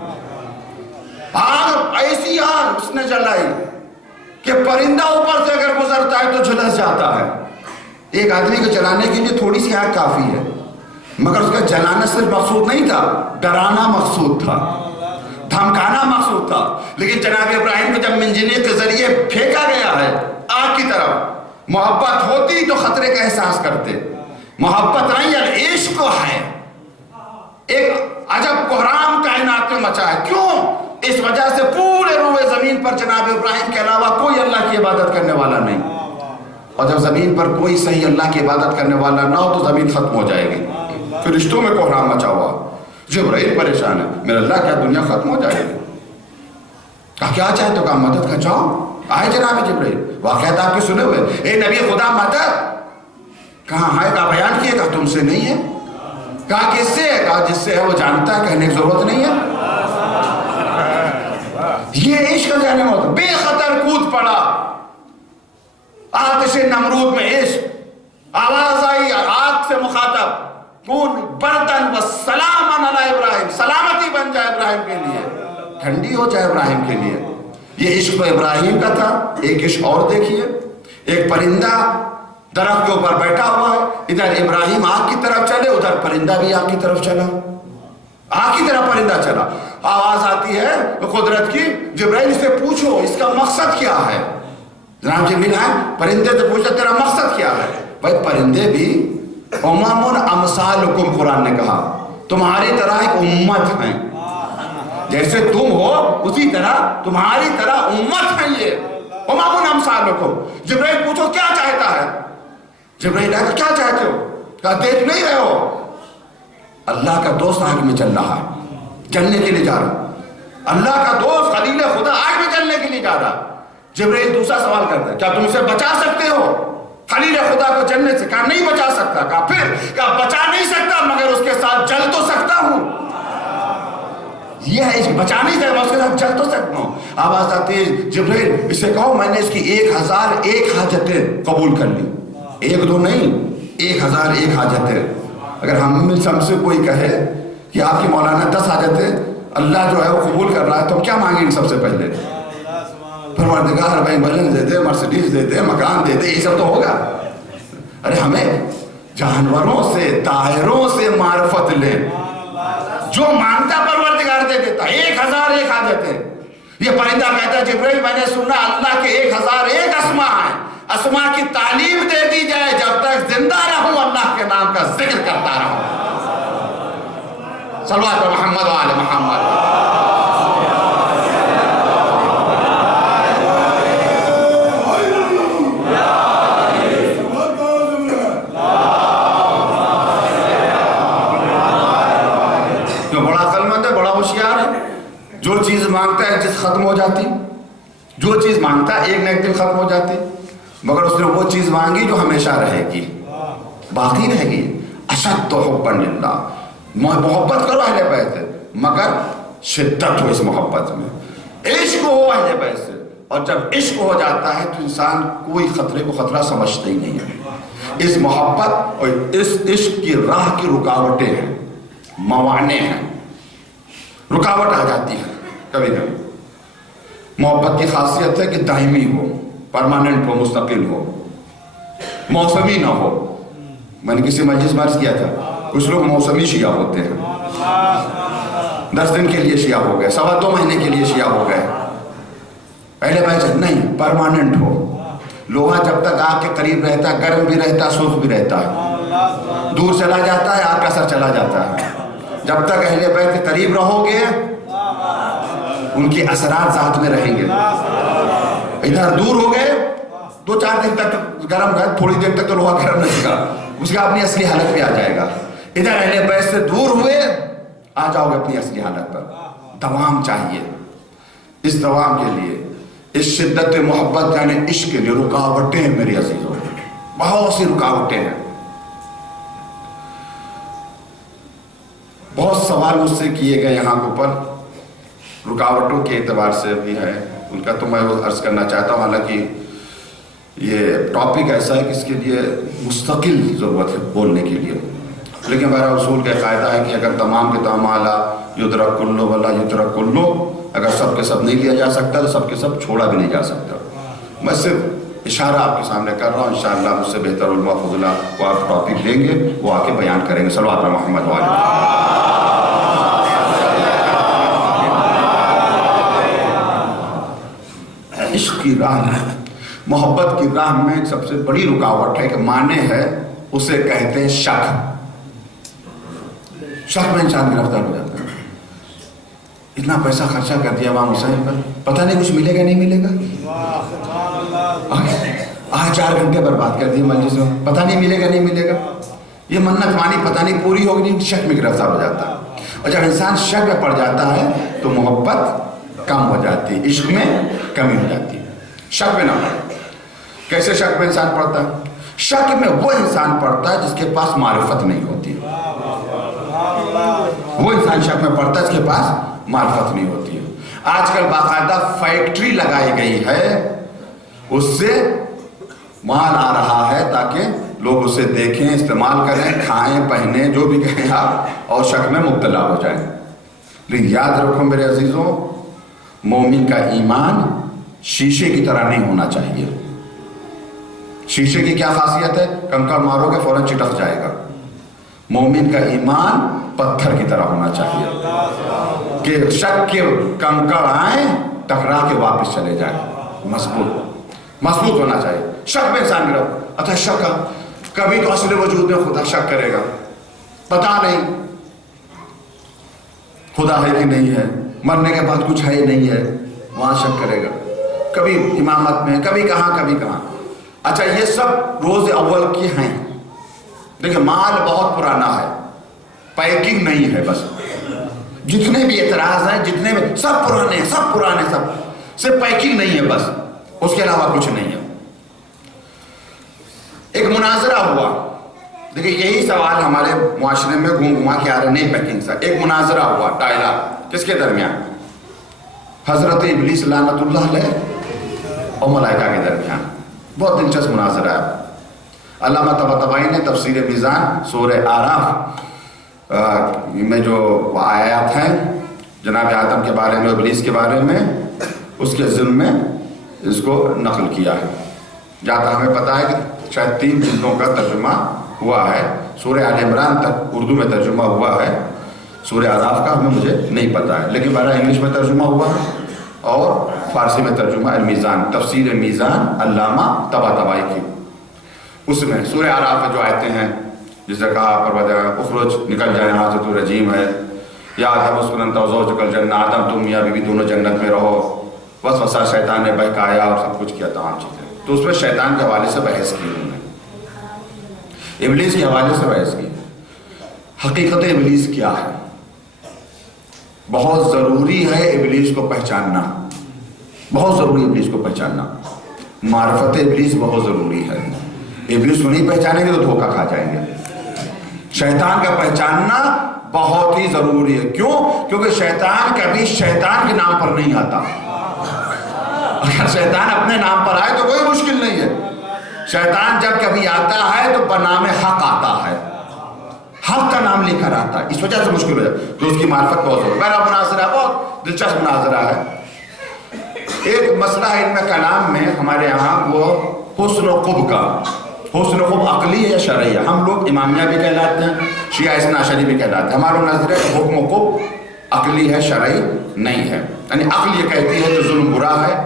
آگ ایسی آگ اس نے جلائی کہ پرندہ اوپر سے اگر گزرتا ہے تو جھلس جاتا ہے۔ ایک آدمی کو جلانے کے لیے تھوڑی سی آگ کافی ہے، مگر اس کا جلانا صرف مقصود نہیں تھا، ڈرانا مقصود تھا، دھمکانا مقصود تھا۔ لیکن جناب ابراہیم کو جب منجنیق کے ذریعے پھینکا گیا ہے آگ کی طرف، محبت ہوتی تو خطرے کا احساس کرتے، محبت نہیں ہے، عشق ہے۔ ایک عجب کوہرام کائنات میں مچا ہے، کیوں؟ اس وجہ سے پورے روئے زمین پر جناب ابراہیم کے علاوہ کوئی اللہ کی عبادت کرنے والا نہیں، اور جب زمین پر کوئی صحیح اللہ کی عبادت کرنے والا نہ ہو تو زمین ختم ہو جائے گی۔ فرشتوں میں کوہرام مچا ہوا، جبرائیل پریشان ہے، میرا اللہ کیا دنیا ختم ہو جائے گی؟ کہا کیا چاہتے ہو؟ کہا مدد کا چاہو۔ آئے جناب جبرائیل، واقعات آپ کے سنے ہوئے، اے نبی خدا مدد، کہاں ہے؟ کہا بیان کیے، کہا تم سے نہیں ہے، کہا کس سے ہے؟ کہا جس سے ہے وہ جانتا ہے، کہنے کی ضرورت نہیں ہے۔ یہ عشق جانے میں ہوتا، بے خطر کود پڑا آتش نمرود میں عشق، آواز آئی آگ سے مخاطب، کون بردن و سلام علی ابراہیم، سلامتی بن جائے ابراہیم کے لیے، ٹھنڈی ہو جائے ابراہیم کے لیے۔ یہ عشق تو ابراہیم کا تھا۔ ایک عشق اور دیکھیے، ایک پرندہ درخت کے اوپر بیٹھا ہوا ہے، ادھر ابراہیم آگ کی طرف چلے، ادھر پرندہ بھی آگ کی طرف چلا، آگ کی طرف پرندہ چلا۔ آواز آتی ہے قدرت کی، جبرائیل سے پوچھو اس کا مقصد کیا ہے۔ جناب جبرائیل آئے، پرندے سے پوچھا تیرا مقصد کیا ہے؟ بھائی پرندے بھی امم امثالکم، قرآن نے کہا تمہاری طرح ایک امت ہیں، جیسے تم ہو اسی طرح تمہاری طرح امت ہے یہ، امم امثالکم۔ جبرائیل پوچھو کیا چاہتا ہے؟ جبرائیل آئے کیا چاہتے ہو؟ کہا دیکھ نہیں رہے ہو اللہ کا دوست آگ میں چل رہا ہے، جلنے کے لیے جا رہا، اللہ کا دوست خلیل خدا آگ میں جلنے کے لیے جا رہا۔ جبرائیل دوسرا سوال کرتا ہے کیا تم اسے بچا سکتے ہو خلیل خدا کو جلنے سے؟ کہا نہیں بچا سکتا۔ کہا پھر؟ کہا بچا نہیں سکتا مگر اس کے ساتھ جل تو سکتا ہوں۔ یہ ہے بچا نہیں سکتا، اس کے ساتھ چل تو سکتا ہوں۔ آواز آتی ہے جبرائیل اسے کہو میں نے اس کی 1001 حاجتیں قبول کر لی، ایک دو نہیں، 1001 حاجتیں۔ اگر ہم میں سب سے کوئی کہے کہ آپ کی مولانا 10 حاجتیں اللہ جو ہے وہ قبول کر رہا ہے تو ہم کیا مانگیں گے؟ سب سے پہلے پروردگار بھائی بلند دے دے، مرسیڈیز دے دے، مکان دے دے، یہ سب تو ہوگا۔ ارے ہمیں جانوروں سے طائروں سے معرفت لے، جو مانگتا پروردگار دے دیتا۔ 1001 حاجتیں۔ یہ پرندہ کہتا ہے جبرائیل میں نے سنا اللہ کے 1001 اسماء ہیں، اسماء کی تعلیم دے دی جائے، جب تک زندہ رہوں اللہ کے نام کا ذکر کرتا رہوں۔ صلوات محمد و آل محمد۔ ختم ہو جاتی، جو چیز مانگتا ہے ایک نہ ایک دن ختم ہو جاتی، مگر اس نے وہ چیز مانگی جو ہمیشہ رہے گی، باقی رہے گی۔ اشد حبا للہ، محبت کرو اہل بیت سے، مگر شدت ہو اس محبت میں، عشق ہو اہل بیت سے، اور جب عشق ہو جاتا ہے تو انسان کوئی خطرے کو خطرہ سمجھتا ہی نہیں ہے۔ اس محبت اور اس عشق کی راہ کی رکاوٹیں ہیں، موانع ہیں، رکاوٹ آ جاتی ہے کبھی کبھی۔ محبت کی خاصیت ہے کہ دائمی ہو، پرماننٹ ہو، مستقل ہو، موسمی نہ ہو۔ میں نے کسی مجلس میں عرض کیا تھا، کچھ لوگ موسمی شیعہ ہوتے ہیں، 10 دن کے لیے شیعہ ہو گئے، 2.25 مہینے کے لیے شیعہ ہو گئے۔ پہلے بھائی نہیں، پرماننٹ ہو۔ لوہا جب تک آگ کے قریب رہتا ہے گرم بھی رہتا ہے، سرخ بھی رہتا ہے، دور چلا جاتا ہے آگ کا اثر چلا جاتا ہے۔ جب تک اہل بیت کے قریب رہو گے ان کی اثرات ذات میں رہیں گے۔ ادھر دور ہو گئے 2-4 دن تک گرم رہے، تھوڑی دیر تک تو لوہا گرم رہے گا، اس کا اپنی اصلی حالت پہ آ جائے گا۔ ادھر اہل بیت سے دور ہوئے آ جاؤ گے اپنی اصلی حالت پر۔ دوام چاہیے، اس دوام کے لیے، اس شدت محبت یعنی عشق کے لیے رکاوٹیں ہیں میری عزیزوں، بہت سی رکاوٹیں ہیں۔ بہت سوال مجھ سے کیے گئے یہاں کے اوپر، رکاوٹوں کے اعتبار سے بھی ہے، ان کا تو میں عرض کرنا چاہتا ہوں، حالانکہ یہ ٹاپک ایسا ہے کہ اس کے لیے مستقل ضرورت ہے بولنے کے لیے، لیکن میرا اصول کا قاعدہ ہے کہ اگر تمام کے تمام اعلیٰ یدرک کلو ولا یترک کلو، اگر سب کے سب نہیں لیا جا سکتا تو سب کے سب چھوڑا بھی نہیں جا سکتا۔ میں صرف اشارہ آپ کے سامنے کر رہا ہوں، انشاءاللہ مجھ سے بہتر علماء فضلہ وہ آپ ٹاپک لیں گے، وہ آ کے بیان کریں گے۔ صلوات محمد وعلیہ۔ عشق کی راہ میں، محبت کی راہ میں سب سے بڑی رکاوٹ ہے کہ معنی ہے اسے کہتے ہیں شک۔ شک میں انسان گرفتار ہو جاتا ہے۔ اتنا پیسہ خرچہ کر دیا امام حسین پر، پتہ نہیں کچھ ملے گا نہیں ملے گا، آج 4 گھنٹے برباد کر دیے مجلس میں، پتہ نہیں ملے گا نہیں ملے گا، یہ منت مانی پتہ نہیں پوری ہوگی نہیں، شک میں گرفتار ہو جاتا ہے۔ اور جب انسان شک میں پڑ جاتا ہے تو محبت کم ہو جاتی ہے، عشق میں کمی ہو جاتی ہے۔ شک میں نہ پڑے۔ کیسے شک میں انسان پڑتا ہے؟ شک میں وہ انسان پڑتا ہے جس کے پاس معرفت نہیں ہوتی، وہ انسان شک میں پڑتا ہے جس کے پاس معرفت نہیں ہوتی ہے۔ آج کل باقاعدہ فیکٹری لگائی گئی ہے، اس سے مال آ رہا ہے تاکہ لوگ اسے دیکھیں، استعمال کریں، کھائیں، پہنیں، جو بھی کہیں آپ، اور شک میں مبتلا ہو جائیں۔ لیکن یاد رکھو میرے عزیزوں، مومن کا ایمان شیشے کی طرح نہیں ہونا چاہیے۔ شیشے کی کیا خاصیت ہے؟ کنکڑ مارو گے فوراً چٹک جائے گا۔ مومن کا ایمان پتھر کی طرح ہونا چاہیے کہ شک کے کنکڑ آئیں ٹکرا کے واپس چلے جائیں، مضبوط ہونا چاہیے۔ شک میں انسان گرو، اچھا شک کبھی تو اصل وجود میں خدا شک کرے گا، پتا نہیں خدا ہے کہ نہیں ہے، مرنے کے بعد کچھ ہے نہیں ہے، وہاں شک کرے گا، کبھی امامت میں، کبھی کہاں۔ اچھا یہ سب روز اول کی ہیں، دیکھیں مال بہت پرانا ہے، پیکنگ نہیں ہے، بس جتنے بھی اعتراض ہیں جتنے بھی سب پرانے سب صرف پیکنگ نہیں ہے، بس اس کے علاوہ کچھ نہیں ہے۔ ایک مناظرہ ہوا، دیکھیں یہی سوال ہمارے معاشرے میں گھما کے آ رہے، نہیں پیکنگ سر۔ ایک مناظرہ ہوا ٹائلہ، کس کے درمیان؟ حضرت ابلیس لعنت اللہ علیہ اور ملائکہ کے درمیان۔ بہت دلچسپ مناظرہ ہے۔ علامہ طباطبائی نے تفسیر میزان سورہ اعراف میں جو آیات ہیں جناب آدم کے بارے میں، ابلیس کے بارے میں، اس کے ضمن میں اس کو نقل کیا ہے۔ جہاں تک ہمیں پتہ ہے کہ شاید 3 جلدوں کا ترجمہ ہوا ہے، سورہ آل عمران تک اردو میں ترجمہ ہوا ہے، سورہ اعراف کا ہمیں مجھے نہیں پتہ ہے، لیکن بارہ انگلش میں ترجمہ ہوا ہے اور فارسی میں ترجمہ المیزان، تفسیر میزان علامہ طباطبائی کی۔ اس میں سورہ اعراف میں جو آیتیں ہیں جس نے کہا پروردگار اخرج، نکل جائے یہاں سے، تو رجیم ہے، یا آدم اسکن انت وزوجک الجنہ، آدم تم میاں بیوی دونوں جنت میں رہو، وسوسہ شیطان نے بہکایا اور سب کچھ کیا، تمام چیزیں۔ تو اس میں شیطان کے حوالے سے بحث کی انہوں نے، ابلیس کے حوالے سے بحث کی۔ حقیقت ابلیس کیا ہے؟ بہت ضروری ہے ابلیس کو پہچاننا۔ بہت ضروری ہے ابلیس کو پہچاننا. معرفت ابلیس بہت ضروری ہے. ابلیس کو نہیں پہچانیں گے تو دھوکہ کھا جائیں گے. شیطان کا پہچاننا بہت ہی ضروری ہے. کیوں؟ کیونکہ شیطان کبھی شیطان کے نام پر نہیں آتا. اگر شیطان اپنے نام پر آئے تو کوئی مشکل نہیں ہے. شیطان جب کبھی آتا ہے تو بنام حق آتا ہے, حق کا نام لے کر آتا ہے. اس وجہ سے مشکل ہو جاتا ہے. تو اس کی معرفت بہت ضروری ہے. میرا مناظرہ بہت دلچسپ مناظرہ ہے. ایک مسئلہ ہے علم کلام میں ہمارے یہاں, وہ حسن و قب کا. حسن و قب عقلی ہے یا شرعی ہے؟ ہم لوگ امامیہ بھی کہلاتے ہیں, شیعہ اثنا عشری بھی کہلاتے ہیں. ہمارا مناظرہ ہے کہ حکم و قب عقلی ہے, شرعی نہیں ہے. یعنی عقل یہ کہتی ہے کہ ظلم برا ہے,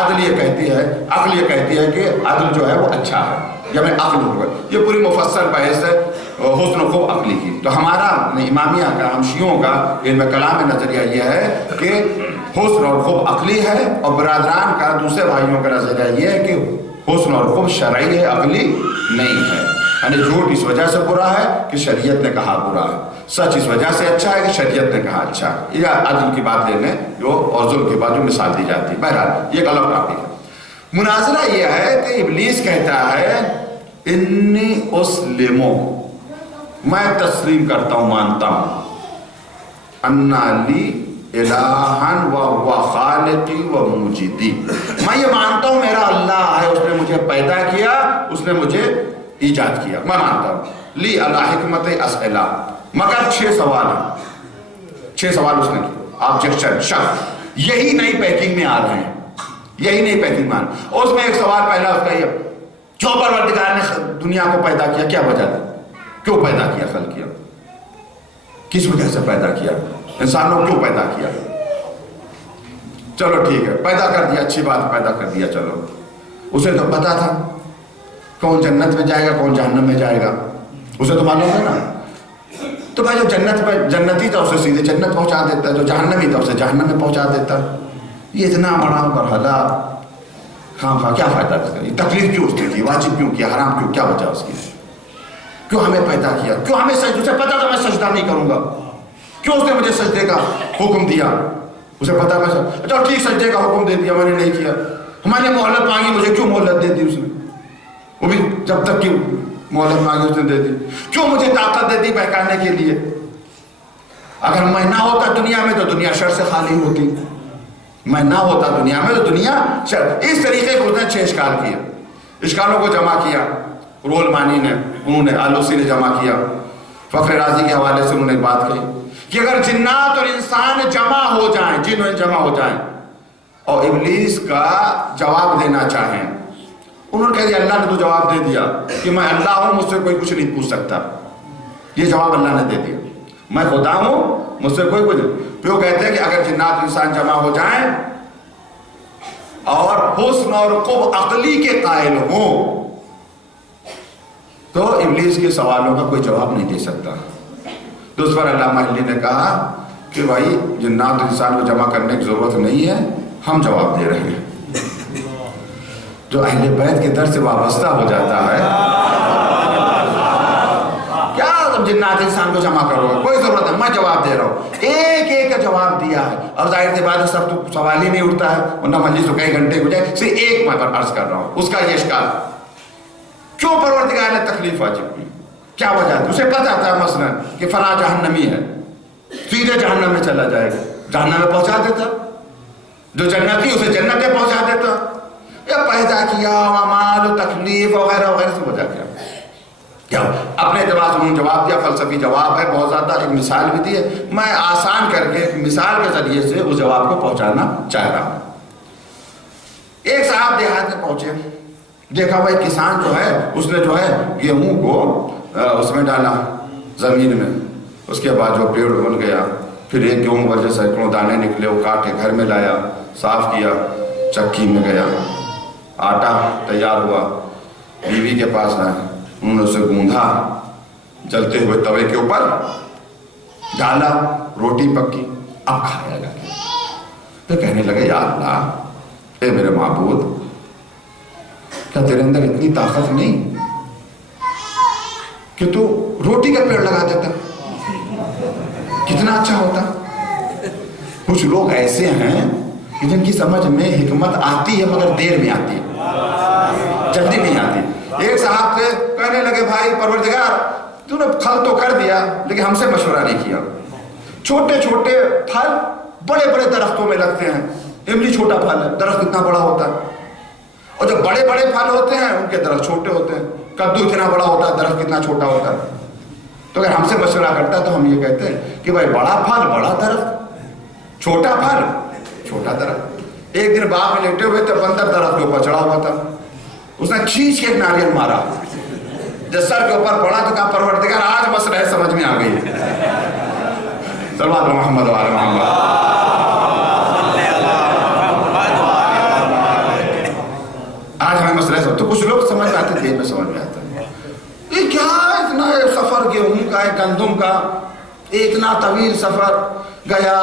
عدل یہ کہتی ہے, عقل یہ کہتی ہے کہ عدل جو ہے وہ اچھا ہے. یا میں عقل ہوں, یہ پوری مفصل بحث ہے حسن و خوب عقلی کی. تو ہمارا امامیہ کا, ہم شیعوں کا علم کلام میں نظریہ یہ ہے کہ حسن اور خوب عقلی ہے, اور برادران کا, دوسرے بھائیوں کا نظریہ یہ ہے کہ حسن اور خوب شرعی ہے, عقلی نہیں ہے. یعنی جھوٹ اس وجہ سے برا ہے کہ شریعت نے کہا برا ہے, سچ اس وجہ سے اچھا ہے کہ شریعت نے کہا اچھا ہے. یا عدل کی بات لینے جو اور ظلم کی بات جو مثال دی جاتی ہے. بہرحال یہ غلط ٹاپک ہے. مناظرہ یہ ہے کہ ابلیس کہتا ہے انی اسلمو, میں تسلیم کرتا ہوں, مانتا ہوں, انا لی الہن و خالقی و موجدی, میں یہ مانتا ہوں میرا اللہ ہے, اس نے مجھے پیدا کیا, اس نے مجھے ایجاد کیا, میں مانتا ہوں. لی اللہ حکمت اسئلہ, مگر 6 سوال ہیں. 6 سوال اس نے کیا. آبجیکشن, شک, یہی نئی پیکنگ میں آ رہے ہیں, یہی نئی پیکنگ میں آ رہے ہیں. اس میں ایک سوال پہلا اس کا یہ, جو پروردگار نے دنیا کو پیدا کیا کیا وجہ تھی, کیوں پیدا کیا, خلق کیا, کس وجہ سے پیدا کیا, انسانوں کیوں پیدا کیا. چلو ٹھیک ہے, پیدا کر دیا, اچھی بات, پیدا کر دیا, چلو. اسے تو پتا تھا کون جنت میں جائے گا, کون جہنم میں جائے گا, اسے تو معلوم ہے نا. تو بھائی جو جنت پہ جنتی تھا اسے سیدھے جنت پہنچا دیتا, جو جہنمی تھا اسے جہنم میں پہنچا دیتا. یہ اتنا بڑا مرحلہ, ہاں کیا فائدہ اس کا, یہ تکلیف کیوں اس نے کی, واجب کیوں کیا, حرام کیوں, کیا وجہ اس کی, کیوں ہمیں پیدا کیا, کیوں ہمیں سجدہ, اسے پتا تھا میں سجدہ نہیں کروں گا, کیوں اس نے مجھے سجدے کا حکم دیا, اسے پتا میں اچھا ٹھیک سجدے کا حکم دے دیا, میں نے نہیں کیا. ہماری مہلت مانگی, مجھے کیوں مہلت دے دی اس نے, وہ بھی جب تک کی مہلت مانگی اس نے دے دی. کیوں مجھے طاقت دے دی بہکانے کے لیے, اگر میں نہ ہوتا دنیا میں تو دنیا شر سے خالی ہوتی, میں نہ ہوتا دنیا میں تو دنیا شر. اس طریقے کو اس نے 6 اشکال کیے, اشکالوں کو جمع کیا. رول مانی نے, انہوں نے, آلوسی نے جمع کیا. فخر رازی کے حوالے سے انہوں نے بات کہی کہ اگر جنات اور انسان جمع ہو جائیں, جن و جمع ہو جائیں اور ابلیس کا جواب دینا چاہیں, انہوں نے کہا کہ اللہ نے تو جواب دے دیا کہ میں اللہ ہوں, مجھ سے کوئی کچھ نہیں پوچھ سکتا. یہ جواب اللہ نے دے دیا, میں خدا ہوں, مجھ سے کوئی کچھ نہیں. پھر وہ کہتے ہیں کہ اگر جنات انسان جمع ہو جائیں اور حسن اور قب عقلی کے قائل ہوں تو ابلیس کے سوالوں کا کوئی جواب نہیں دے سکتا. تو اس پر علامہ علی نے کہا کہ بھائی جنات انسان کو جمع کرنے کی ضرورت نہیں ہے, ہم جواب دے رہے ہیں. جو اہل بیت کے در سے وابستہ ہو جاتا ہے, کیا جنات انسان کو جمع کرو, کوئی ضرورت ہے, میں جواب دے رہا ہوں. ایک ایک کا جواب دیا ہے. اور ظاہر سی بات ہے سب تو سوال ہی نہیں اٹھتا ہے, ورنہ مجلس تو کئی گھنٹے گزرے, صرف ایک میں عرض کر رہا ہوں. اس کا یہ اشکال, کیوں پروردگار نے تکلیف واجب کی, کیا وجہ ہے. اسے پتا تھا مثلا کہ فلاں جہنمی ہے, سیدھے جہنم میں چلا جائے گا, جہنم میں پہنچا دیتا. جو جنتی اسے جنت میں پہنچا دیتا. یا پیدا کیا مال و تکلیف وغیرہ وغیرہ سے وجہ کیا اپنے اعتبار سے انہوں نے جواب دیا. فلسفی جواب ہے بہت زیادہ, ایک مثال بھی دی ہے, میں آسان کر کے ایک مثال کے ذریعے سے اس جواب کو پہنچانا چاہ رہا ہوں. ایک صاحب دیہات میں پہنچے, دیکھا وہ ایک کسان جو ہے اس نے جو ہے گیہوں کو اس میں ڈالا زمین میں, اس کے بعد جو پیڑ بن گیا, پھر ایک گیہوں پر جو سینکڑوں دانے نکلے, وہ کاٹ کے گھر میں لایا, صاف کیا, چکی میں گیا, آٹا تیار ہوا, بیوی کے پاس آیا, انہوں نے اسے گوندھا, جلتے ہوئے توے کے اوپر ڈالا, روٹی پکی, اب کھایا گیا. پھر کہنے لگے یا اللہ, اے میرے معبود, کیا تیرے اندر اتنی طاقت نہیں کہ تو روٹی کا پیڑ لگا دیتا, کتنا اچھا ہوتا. کچھ لوگ ایسے ہیں کہ جن کی سمجھ میں حکمت آتی ہے مگر دیر میں آتی ہے، جلدی نہیں آتی۔ ایک صاحب سے کہنے لگے بھائی پروردگار تو نے پھل تو کر دیا لیکن ہم سے مشورہ نہیں کیا۔ چھوٹے چھوٹے پھل بڑے بڑے درختوں میں لگتے ہیں، املی چھوٹا پھل ہے، درخت اتنا بڑا ہوتا ہے، اور جب بڑے بڑے پھل ہوتے ہیں ان کے درخت چھوٹے ہوتے ہیں، کدو اتنا بڑا ہوتا ہے، درخت کتنا چھوٹا ہوتا ہے۔ تو اگر ہم سے مشورہ کرتا ہے تو ہم یہ کہتے ہیں کہ بھائی بڑا پھل بڑا درخت، چھوٹا پھل چھوٹا درخت۔ ایک دن باغ میں لیٹے ہوئے تھے، بندر درخت کے اوپر چڑھا ہوا تھا، اس نے کھینچ کے ایک ناریل مارا، جب سر کے اوپر پڑا تو کہا پروردگار آج مسئلہ سمجھ میں آ گئی۔ صلوات محمد و آل محمد۔ آج ہمیں مسئلہ سمجھ، تو کچھ لوگ سمجھ میں آتے، دیر میں سمجھ میں آتا ہے۔ یہ کیا اتنا سفر گیہوں کا ہے، گندم کا، اتنا طویل سفر گیا،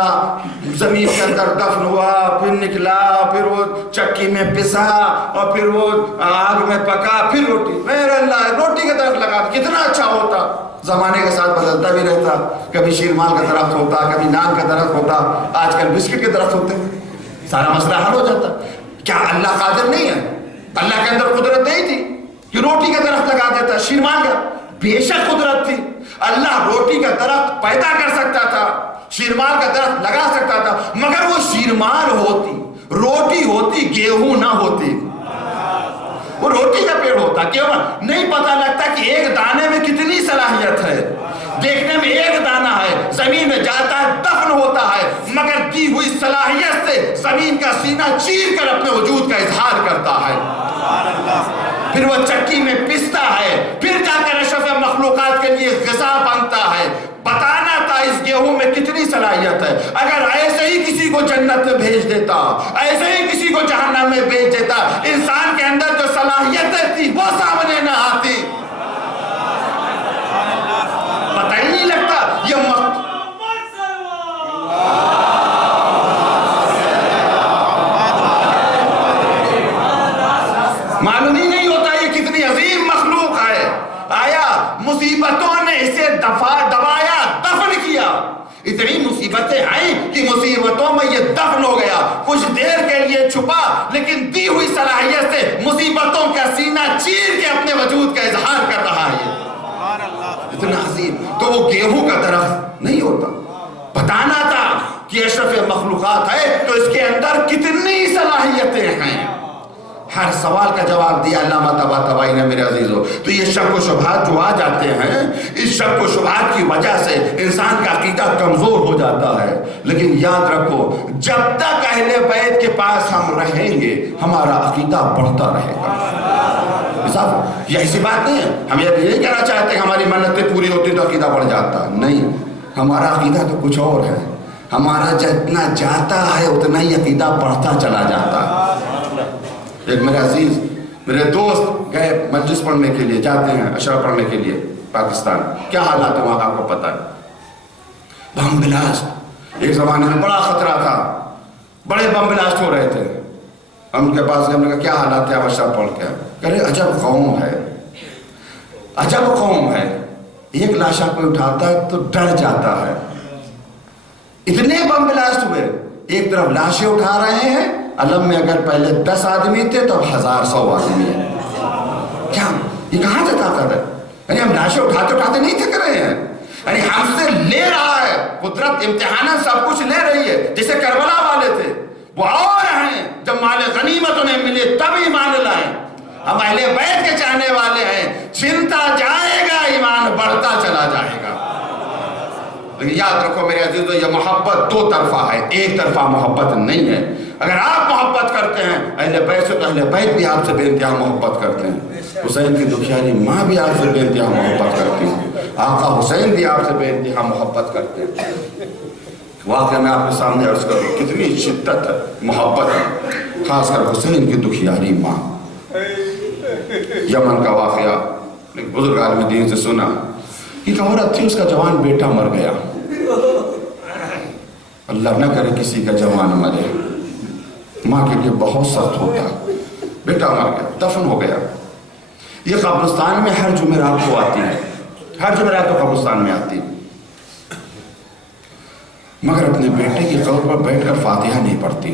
زمین کے اندر دفن ہوا، پھر نکلا، پھر وہ چکی میں پسا، اور پھر وہ آگ میں پکا، پھر روٹی، میرے اللہ روٹی کے درخت لگا، کتنا اچھا ہوتا۔ زمانے کے ساتھ بدلتا بھی رہتا، کبھی شیرمال کا درخت ہوتا، کبھی نان کا درخت ہوتا، آج کل بسکٹ کے درخت ہوتے ہیں، سارا مسئلہ حل ہو جاتا۔ کیا اللہ قادر نہیں ہے؟ اللہ کے اندر قدرت نہیں تھی کہ روٹی کا درخت لگا دیتا، شیرمال کا؟ بے شک قدرت تھی، اللہ روٹی کا درخت پیدا کر سکتا تھا، شیرمال کا درخت لگا سکتا تھا، مگر وہ شیرمال ہوتی، روٹی ہوتی، گیہوں نہ ہوتی۔ وہ روٹی کا پیڑ ہوتا، کیوں نہیں پتا لگتا کہ ایک دانے میں کتنی صلاحیت ہے، دیکھنے میں ایک دانہ ہے، زمین میں جاتا ہے دفن ہوتا ہے، مگر دی ہوئی صلاحیت سے زمین کا سینہ چیر کر اپنے وجود کا اظہار کرتا ہے، پھر وہ چکی میں پستا ہے، پھر جا کر اشرف مخلوقات کے لیے غذا بنتا ہے۔ بتانا تھا اس گیہوں میں کتنی صلاحیت ہے، اگر ایسے ہی کسی کو جنت میں بھیج دیتا، ایسے ہی کسی کو جہنم میں بھیج دیتا، انسان کے اندر جو صلاحیتیں تھی وہ سامنے نہ آتی، پتہ ہی نہیں لگتا۔ یہ معلوم ہی نہیں ہوتا یہ کتنی عظیم مخلوق ہے۔ آیا مصیبتوں نے اسے دبایا، دفن کیا، اتنی مصیبتیں آئیں کہ مصیبتوں میں یہ دفن ہو گیا، کچھ دیر کے لیے چھپا لیکن دی ہوئی صلاحیت سے مصیبتوں کا سینہ چیر کے اپنے وجود کا اظہار کر رہا ہے۔ اتنا عظیم، تو وہ گیہوں کا درخت نہیں ہوتا۔ بتانا تھا کہ اشرف مخلوقات ہے تو اس کے اندر کتنی صلاحیتیں ہیں۔ ہر سوال کا جواب دیا علامہ طباطبائی نے میرے عزیزو۔ تو یہ شک و شبہات جو آ جاتے ہیں، اس شک و شبہات کی وجہ سے انسان کا عقیدہ کمزور ہو جاتا ہے، لیکن یاد رکھو جب تک اہل بیت کے پاس ہم رہیں گے ہمارا عقیدہ بڑھتا رہے گا۔ یہ ایسی بات نہیں ہے، ہم یہ نہیں کہنا چاہتے کہ ہماری منتیں پوری ہوتی تو عقیدہ بڑھ جاتا، نہیں، ہمارا عقیدہ تو کچھ اور ہے، ہمارا جتنا جاتا ہے اتنا ہی عقیدہ بڑھتا چلا جاتا ہے۔ ایک میرے عزیز، میرے دوست گئے مجلس پڑھنے کے لیے، جاتے ہیں اشرا پڑھنے کے لیے پاکستان، کیا حالات ہے وہاں آپ کو پتہ ہے، بم بلاسٹ، ایک زمانے میں بڑا خطرہ تھا، بڑے بم بلاسٹ ہو رہے تھے، ہم کے پاس ہم نے کہا کیا حالات ہے، آپ اشرا پڑھ کے کہہ رہے عجب قوم ہے، عجب قوم ہے، ایک لاشا کوئی اٹھاتا ہے تو ڈر جاتا ہے، اتنے بم بلاسٹ ہوئے، ایک طرف لاشیں اٹھا رہے ہیں، علم میں اگر پہلے 10 آدمی تھے تو اب 1000 آدمی ہیں، کیا یہ کہاں سے طاقت ہے؟ یعنی ہم لاشیں اٹھاتے نہیں تھک رہے ہیں، یعنی ہم سے لے رہا ہے قدرت، امتحانات سب کچھ لے رہی ہے، جیسے کربلا والے تھے وہ اور ہیں، جب مال غنیمت انہیں ملے تب ایمان لائیں، ہم اہل بیت کے چاہنے والے ہیں، چھنتا جائے گا ایمان بڑھتا چلا جائے گا۔ لیکن یاد رکھو میرے عزیزو، یہ محبت دو طرفہ ہے، ایک طرفہ محبت نہیں ہے۔ اگر آپ محبت کرتے ہیں اہل بیت سے تو اہل بیت بھی آپ سے بے انتہا محبت کرتے ہیں، حسین کی دکھیاری ماں بھی آپ سے بے انتہا محبت کرتی ہے، آقا حسین بھی آپ سے بے انتہا محبت کرتے ہیں۔ واقعہ میں آپ کے سامنے عرض کروں کتنی شدت ہے، محبت ہے، خاص کر حسین کی دکھیاری ماں۔ یمن کا واقعہ ایک بزرگ عالم دین سے سنا، ایک عورت تھی، اس کا جوان بیٹا مر گیا، اللہ نہ کرے کسی کا جوان مرے، ماں کے لیے بہت سخت ہوتا، بیٹا مر گیا، دفن ہو گیا، یہ قبرستان میں ہر جمعرات کو آتی ہے، ہر جمعرات کو قبرستان میں آتی، مگر اپنے بیٹے کی قبر پر بیٹھ کر فاتحہ نہیں پڑھتی،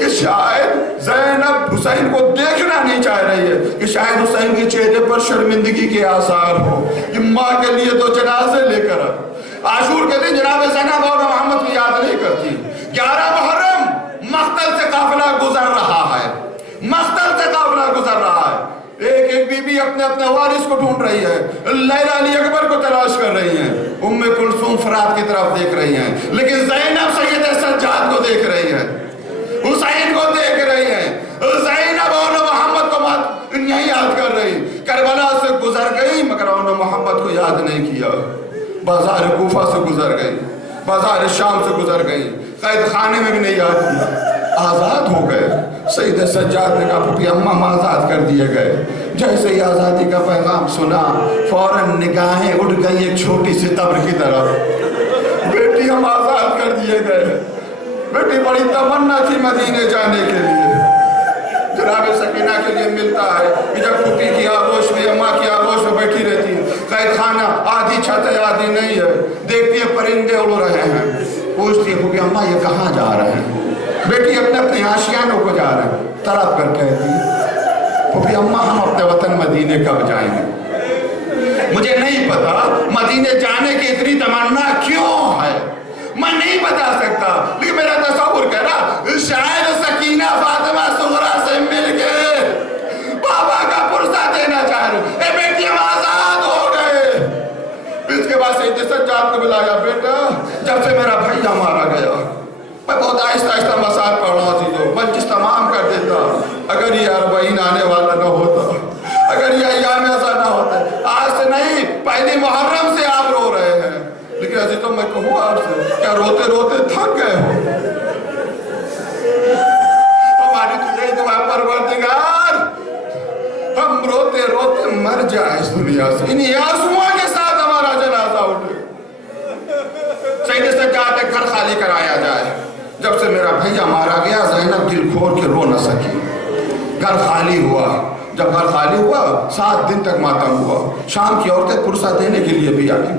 کہ شاید زینب حسین کو دیکھنا نہیں چاہ رہی ہے، کہ شاید حسین کے چہرے پر شرمندگی کے آثار ہو، کہ ماں کے لیے تو جنازے لے کر عاشور کے دن جناب زینب اور محمد کو یاد نہیں کرتی۔ 11 محرم مقتل سے قافلہ گزر رہا ہے، مقتل سے قافلہ گزر رہا ہے، ایک ایک بی بی اپنے اپنے وارث کو ڈھونڈ رہی ہے، لیلا علی اکبر کو تلاش کر رہی ہیں، ام کلثوم فرات کی طرف دیکھ رہی ہیں، لیکن زینب سید سجاد کو دیکھ رہی ہے، حسین کو دیکھ رہی ہیں، زینب اور محمد کو نہیں یاد کر رہی، کربلا سے گزر گئی مگر انہوں نے محمد کو یاد نہیں کیا، بازار کوفہ سے گزر گئی، بازار شام سے گزر گئی، قید خانے میں بھی نہیں یاد کیا، آزاد ہو گئے۔ سید سجاد نے کہا پھپھی اماں ہم آزاد کر دیے گئے۔ جیسے ہی آزادی کا پیغام سنا فوراً نگاہیں اٹھ گئی ایک چھوٹی سی قبر کی طرف، بیٹی ہم آزاد کر دیے گئے۔ بیٹی بڑی تمنا تھی مدینے جانے کے لیے، جناب سکینہ کے لیے ملتا ہے کہ جب پھپھی کی آغوش میں اماں کی آغوش میں بیٹھی رہتی ہے، قید خانہ آدھی چھت ہے آدھی نہیں ہے، دیکھتی ہے پرندے اڑ رہے ہیں، پوچھتی ہے پھپھی اماں یہ کہاں جا رہے ہیں؟ بیٹی اپنے اپنے آشیانوں کو جا رہے ہیں، تڑپ کر کہتی پھپھی اماں ہم اپنے وطن مدینے کب جائیں گے؟ مجھے نہیں پتا مدینے جانے کی اتنی تمنا کیوں ہے، میں نہیں بتا سکتا، لیکن میرا تصور کہہ رہا شاید سکینہ فاطمہ صغرا سے مل کے بابا کا پرسہ دینا چاہ رہے، اے بیٹی ہم آزاد ہو گئے۔ اس کے بعد سید سجاد کو بلایا، بیٹا جب سے میرا بھائیہ مارا گیا میں بہت آہستہ آہستہ مسائل پڑھ رہا تھی، تو 25 تمام کر دیتا، اگر یہ 40 آنے والا نہ ہوتا، اگر یہ ایام ایسا نہ ہوتا، آج سے نہیں پہلی محرم سے آپ رو رہے ہیں، لیکن عزیزوں میں کہوں آپ سے کیا روتے روتے تھک گئے ہو؟ ہماری تو یہی دعا پروردگار ہم روتے روتے مر جائیں اس دنیا سے، انہی آنسوؤں کے ساتھ ہمارا جنازہ اٹھے، سید سجاد کے گھر خالی کرایا جائے۔ جب سے میرا بھائیہ مارا گیا زینب دل کھول کے رو نہ سکی، گھر خالی ہوا، جب گھر خالی ہوا 7 دن تک ماتم ہوا، شام کی عورتیں پرسہ دینے کے لیے بھی آئی،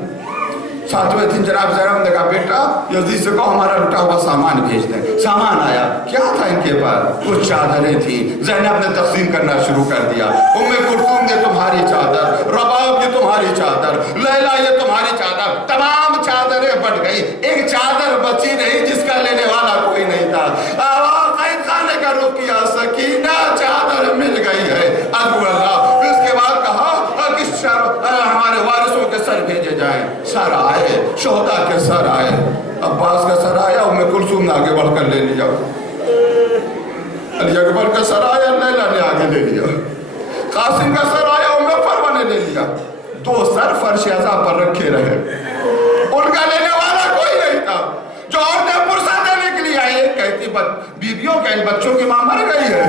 7ویں دن جناب زینب نے کہا بیٹا یزید سے کہو ہمارا لٹا ہوا سامان بھیج دیں، سامان آیا، کیا تھا ان کے پاس؟ کچھ چادریں تھیں، زینب نے تقسیم کرنا شروع کر دیا، ام کلثوم نے تمہاری چادر، رباب کی تمہاری چادر، لیلا یہ تمہاری چادر، تمام چادریں بٹ گئی، ایک چادر بچی نہیں جس کا لینے والا کوئی نہیں تھا، قید خانے کا رخ کیا، سکینہ چادر مل گئی ہے، اللہ۔ اس کے بعد کہا کہ ہمارے وارثوں کے سر بھیجے جائیں، سر آئے، شہداء کے سر آئے، عباس کا سر آیا، ام کلثوم نے آگے بڑھ کر لے لیا، علی اکبر کا سر آیا، لیلا نے آگے لے لیا، قاسم کا سر آیا، ام فروہ نے لے لیا، 2 سر فرش اعزا پر رکھے رہے، ان کا لینے والا کوئی نہیں تھا، جو عورتیں پرسہ دینے کے لیے آئی، کہتی بیویوں کے ان بچوں کی ماں مر گئی ہے،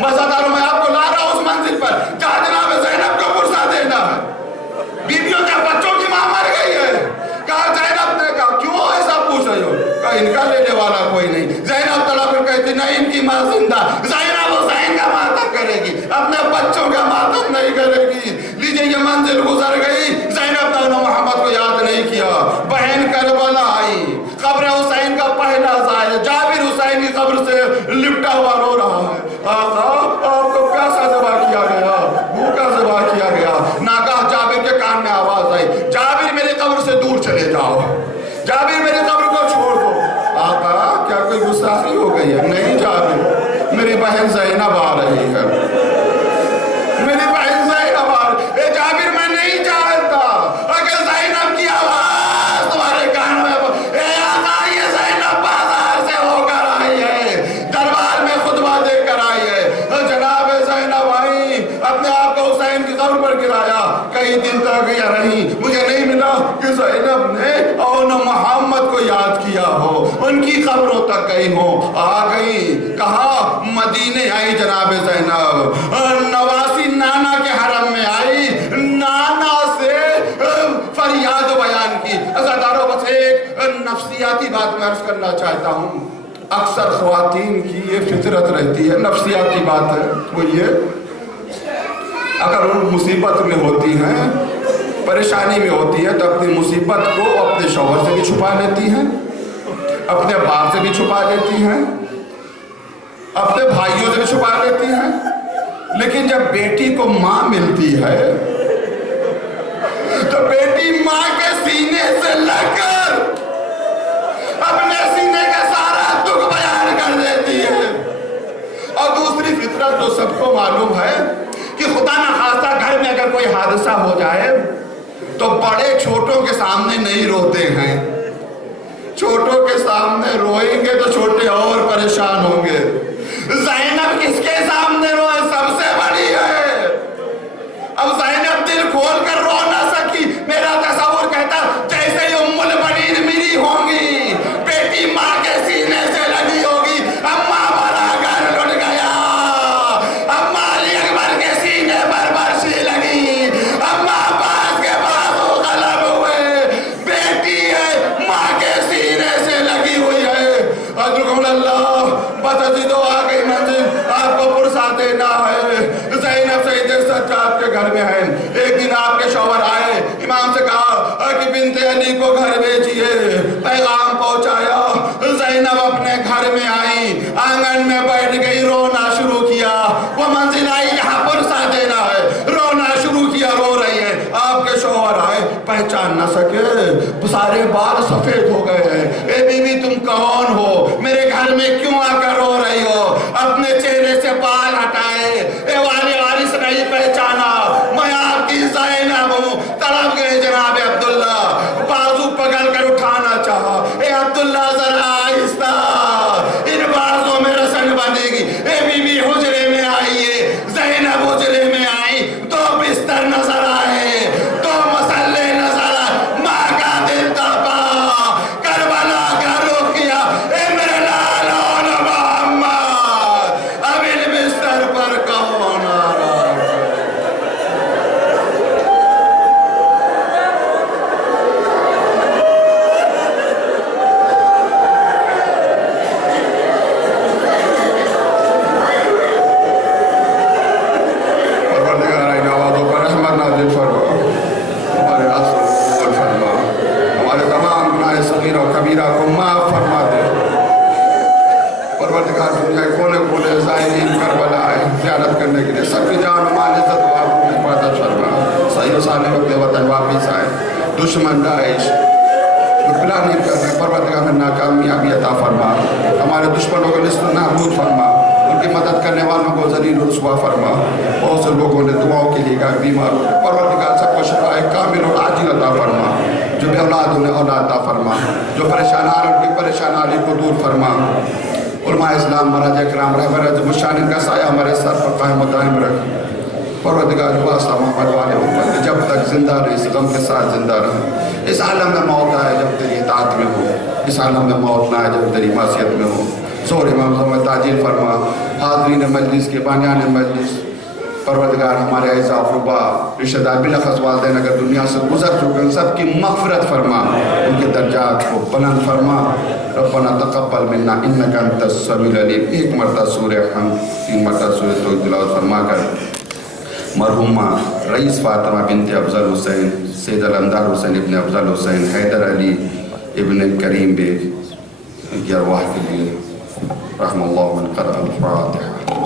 مزاداروں میں آپ کو لا رہا اس منزل پر جہاں جناب زینب کو پرسہ دینا ہے، بیویوں کے بچوں کی ماں مر گئی ہے، کہا زینب نے کہا کیوں ایسا پوچھ رہی ہو؟ کہا ان کا لینے والا کوئی نہیں، زینب تڑپ کر کہتی نہیں ان کی ماں زندہ، زینب حسین کا ماتم کرے گی، اپنے بچوں کا ماتم نہیں کرے گی۔ لیجئے یہ منزل گزر گئی، زینب نے محمد کو یاد نہیں کیا، بہن کربلا آئی، قبر حسین کا پہلا زائر جابر حسین کی قبر سے لپٹا ہوا رو رہا ہے، آقا آپ کو پیاسا ذبح کیا گیا، بھوکا ذبح کیا گیا، ناگاہ جابر کے کان میں آواز آئی، جابر میری قبر سے دور چلے جاؤ، جابر میری قبر کو چھوڑ دو۔ آقا کیا کوئی گستاخی ہو گئی ہے؟ نہیں جابر، میری بہن زینب آ رہی ہے، میری بہن زینب آ رہی ہے، جابر میں نہیں چاہتا اگر زینب کی آواز تمہارے کان میں، اے آقا یہ زینب بازار سے ہو کر آئی ہے، دربار میں خطبہ دے کر آئی ہے، جناب زینب آئی، اپنے آپ کو حسین کی قبر پر گرایا، کئی دن تک یہ رہی، مجھے نہیں ملا کہ زینب نے اور محمد کو یاد کیا ہو، ان کی قبروں تک گئی ہو، آ گئی، کہا مدینے آئی جناب زینب، نواسی نانا کے حرم میں آئی، نانا سے فریاد بیان کی۔ عزاداروں بس ایک نفسیاتی بات میں عرض کرنا چاہتا ہوں، اکثر خواتین کی یہ فطرت رہتی ہے، نفسیاتی بات ہے، وہ یہ اگر ان مصیبت میں ہوتی ہیں، پریشانی میں ہوتی ہے، تو اپنی مصیبت کو اپنے شوہر سے بھی چھپا لیتی ہیں، اپنے باپ سے بھی چھپا لیتی ہیں، اپنے بھائیوں سے چھپا لیتی ہیں، لیکن جب بیٹی کو ماں ملتی ہے تو بیٹی ماں کے سینے سے لگ کر اپنے سینے کا سارا دکھ بیان کر دیتی ہے۔ اور دوسری فطرت تو سب کو معلوم ہے کہ خدا نہ خواستہ گھر میں اگر کوئی حادثہ ہو جائے تو بڑے چھوٹوں کے سامنے نہیں روتے ہیں، چھوٹوں کے سامنے روئیں گے تو چھوٹے اور پریشان ہوں گے۔ زینب کس کے سامنے روئے؟ سب سے بڑی ہے۔ اب زینب دل کھول کر رو نہ سکی۔ میرا تصور کہتا جیسے ہی ام البنین میری ہوں گی، بیٹی ماں کے سینے سے لگی ہوگی، اماں بڑا گھر لٹ گیا، اماں علی اکبر کے سینے پر برشی لگی، اماں عباس کے بازو غلب ہوئے، بیٹی ہے ماں کے سینے سے لگی ہوئی ہے۔ ادرکم اللہ بتجدو آ گئی منزل، آپ کو پرسا دینا ہے۔ زینب سید سجاد کے گھر میں ہے۔ ایک دن آپ کے شوہر آئے، امام سے کہا کہ بنت علی کو گھر بھیجیے، پیغام پہنچایا۔ زینب اپنے گھر میں آئی، آنگن میں بیٹھ گئی، رونا شروع کیا۔ وہ منزل آئی یہاں پرسا دینا ہے، رونا شروع کیا، رو رہی ہے۔ آپ کے شوہر آئے، پہچان نہ سکے، سارے بال سفید ہو گئے ہیں۔ اے بی بی تم کون ہو؟ میرے گھر میں کیوں آ کر رو رہی ہو؟ اپنے چہرے سے بال ہٹائے، اے وارث نہیں پہچانا، میں آپ کی زینب ہوں۔ طرف گئے جناب عبداللہ، بازو پکڑ کر اٹھانا چاہا، اے عبداللہ ذرا آہستہ، ان بازوں میں رسن بنے گی۔ اے بی بی حجرے میں آئیے۔ زینب حجرے میں آئی، دو بستر نظر آئے، دو مسلے نظر آئے، ماں کا دل تڑپا، کربلا کا رخ کیا، اے میرے لالو محمد، اب ان بستر پر کون آ رہا ہے؟ پروردگار ان آوازوں پر رحمت نازل فرما، ہمارے عصر کو قبول فرما، ہمارے تمام گناہ صغیرہ و کبیرہ کو معاف فرما دے۔ پروردگار دنیا کے کونے کونے زائرین کربلا آئے زیارت کرنے کے لیے، سب کی جان و مال عزت و آبرو میں حفاظت فرما، صحیح و سالم اپنے وطن واپس آئے۔ دشمن داعش جو پلاننگ کر رہے ہیں، پروردگار میں ناکامیابی عطا فرما، ہمارے دشمنوں کو نصف نابود فرما، ان کی مدد کرنے والوں کو ذلیل و رسوا فرما۔ بہت سے لوگوں نے دعاؤں کے لیے کہا بیمار ہو، پروردگار سب کو شفا کامل اور عاجل عطا فرما، جو بے اولاد انہیں اولاد عطا فرما، جو پریشان آ رہے ان کی پریشانی کو دور فرما۔ علماء اسلام مراجع کرام رہبر عزم الشان ان کا سایہ ہمارے سر پر قائم و دائم رکھ۔ پروردگار واسطہ محمد والے محمد جب تک زندہ رہے، اس غم کے ساتھ زندہ رہے۔ اس عالم میں موت آئے جب تیری اطاعت میں ہو، اس عالم میں موت نہ آئے جب تیری معصیت میں ہو۔ زور امام زمان تاجیل فرما۔ حاضرین مجلس کے بانیان مجلس، پروردگار ہمارے اعزاء اقربا رشتہ دار بالاخص والدین اگر دنیا سے گزر چکے ہیں، سب کی مغفرت فرما، ان کے درجات کو بلند فرما۔ ربنا تقبل منا انک انت السمیع العلیم۔ ایک مرتبہ سورہ حمد، 3 مرتبہ سورہ توحید تلاوت فرما کر مرحومہ رئیس فاطمہ بنت افضل حسین، سید علمدار حسین ابن افضل حسین، حیدر علی ابن کریم بیگ کی ارواح کے لیے رحم اللہ من قرأ الفاتحہ۔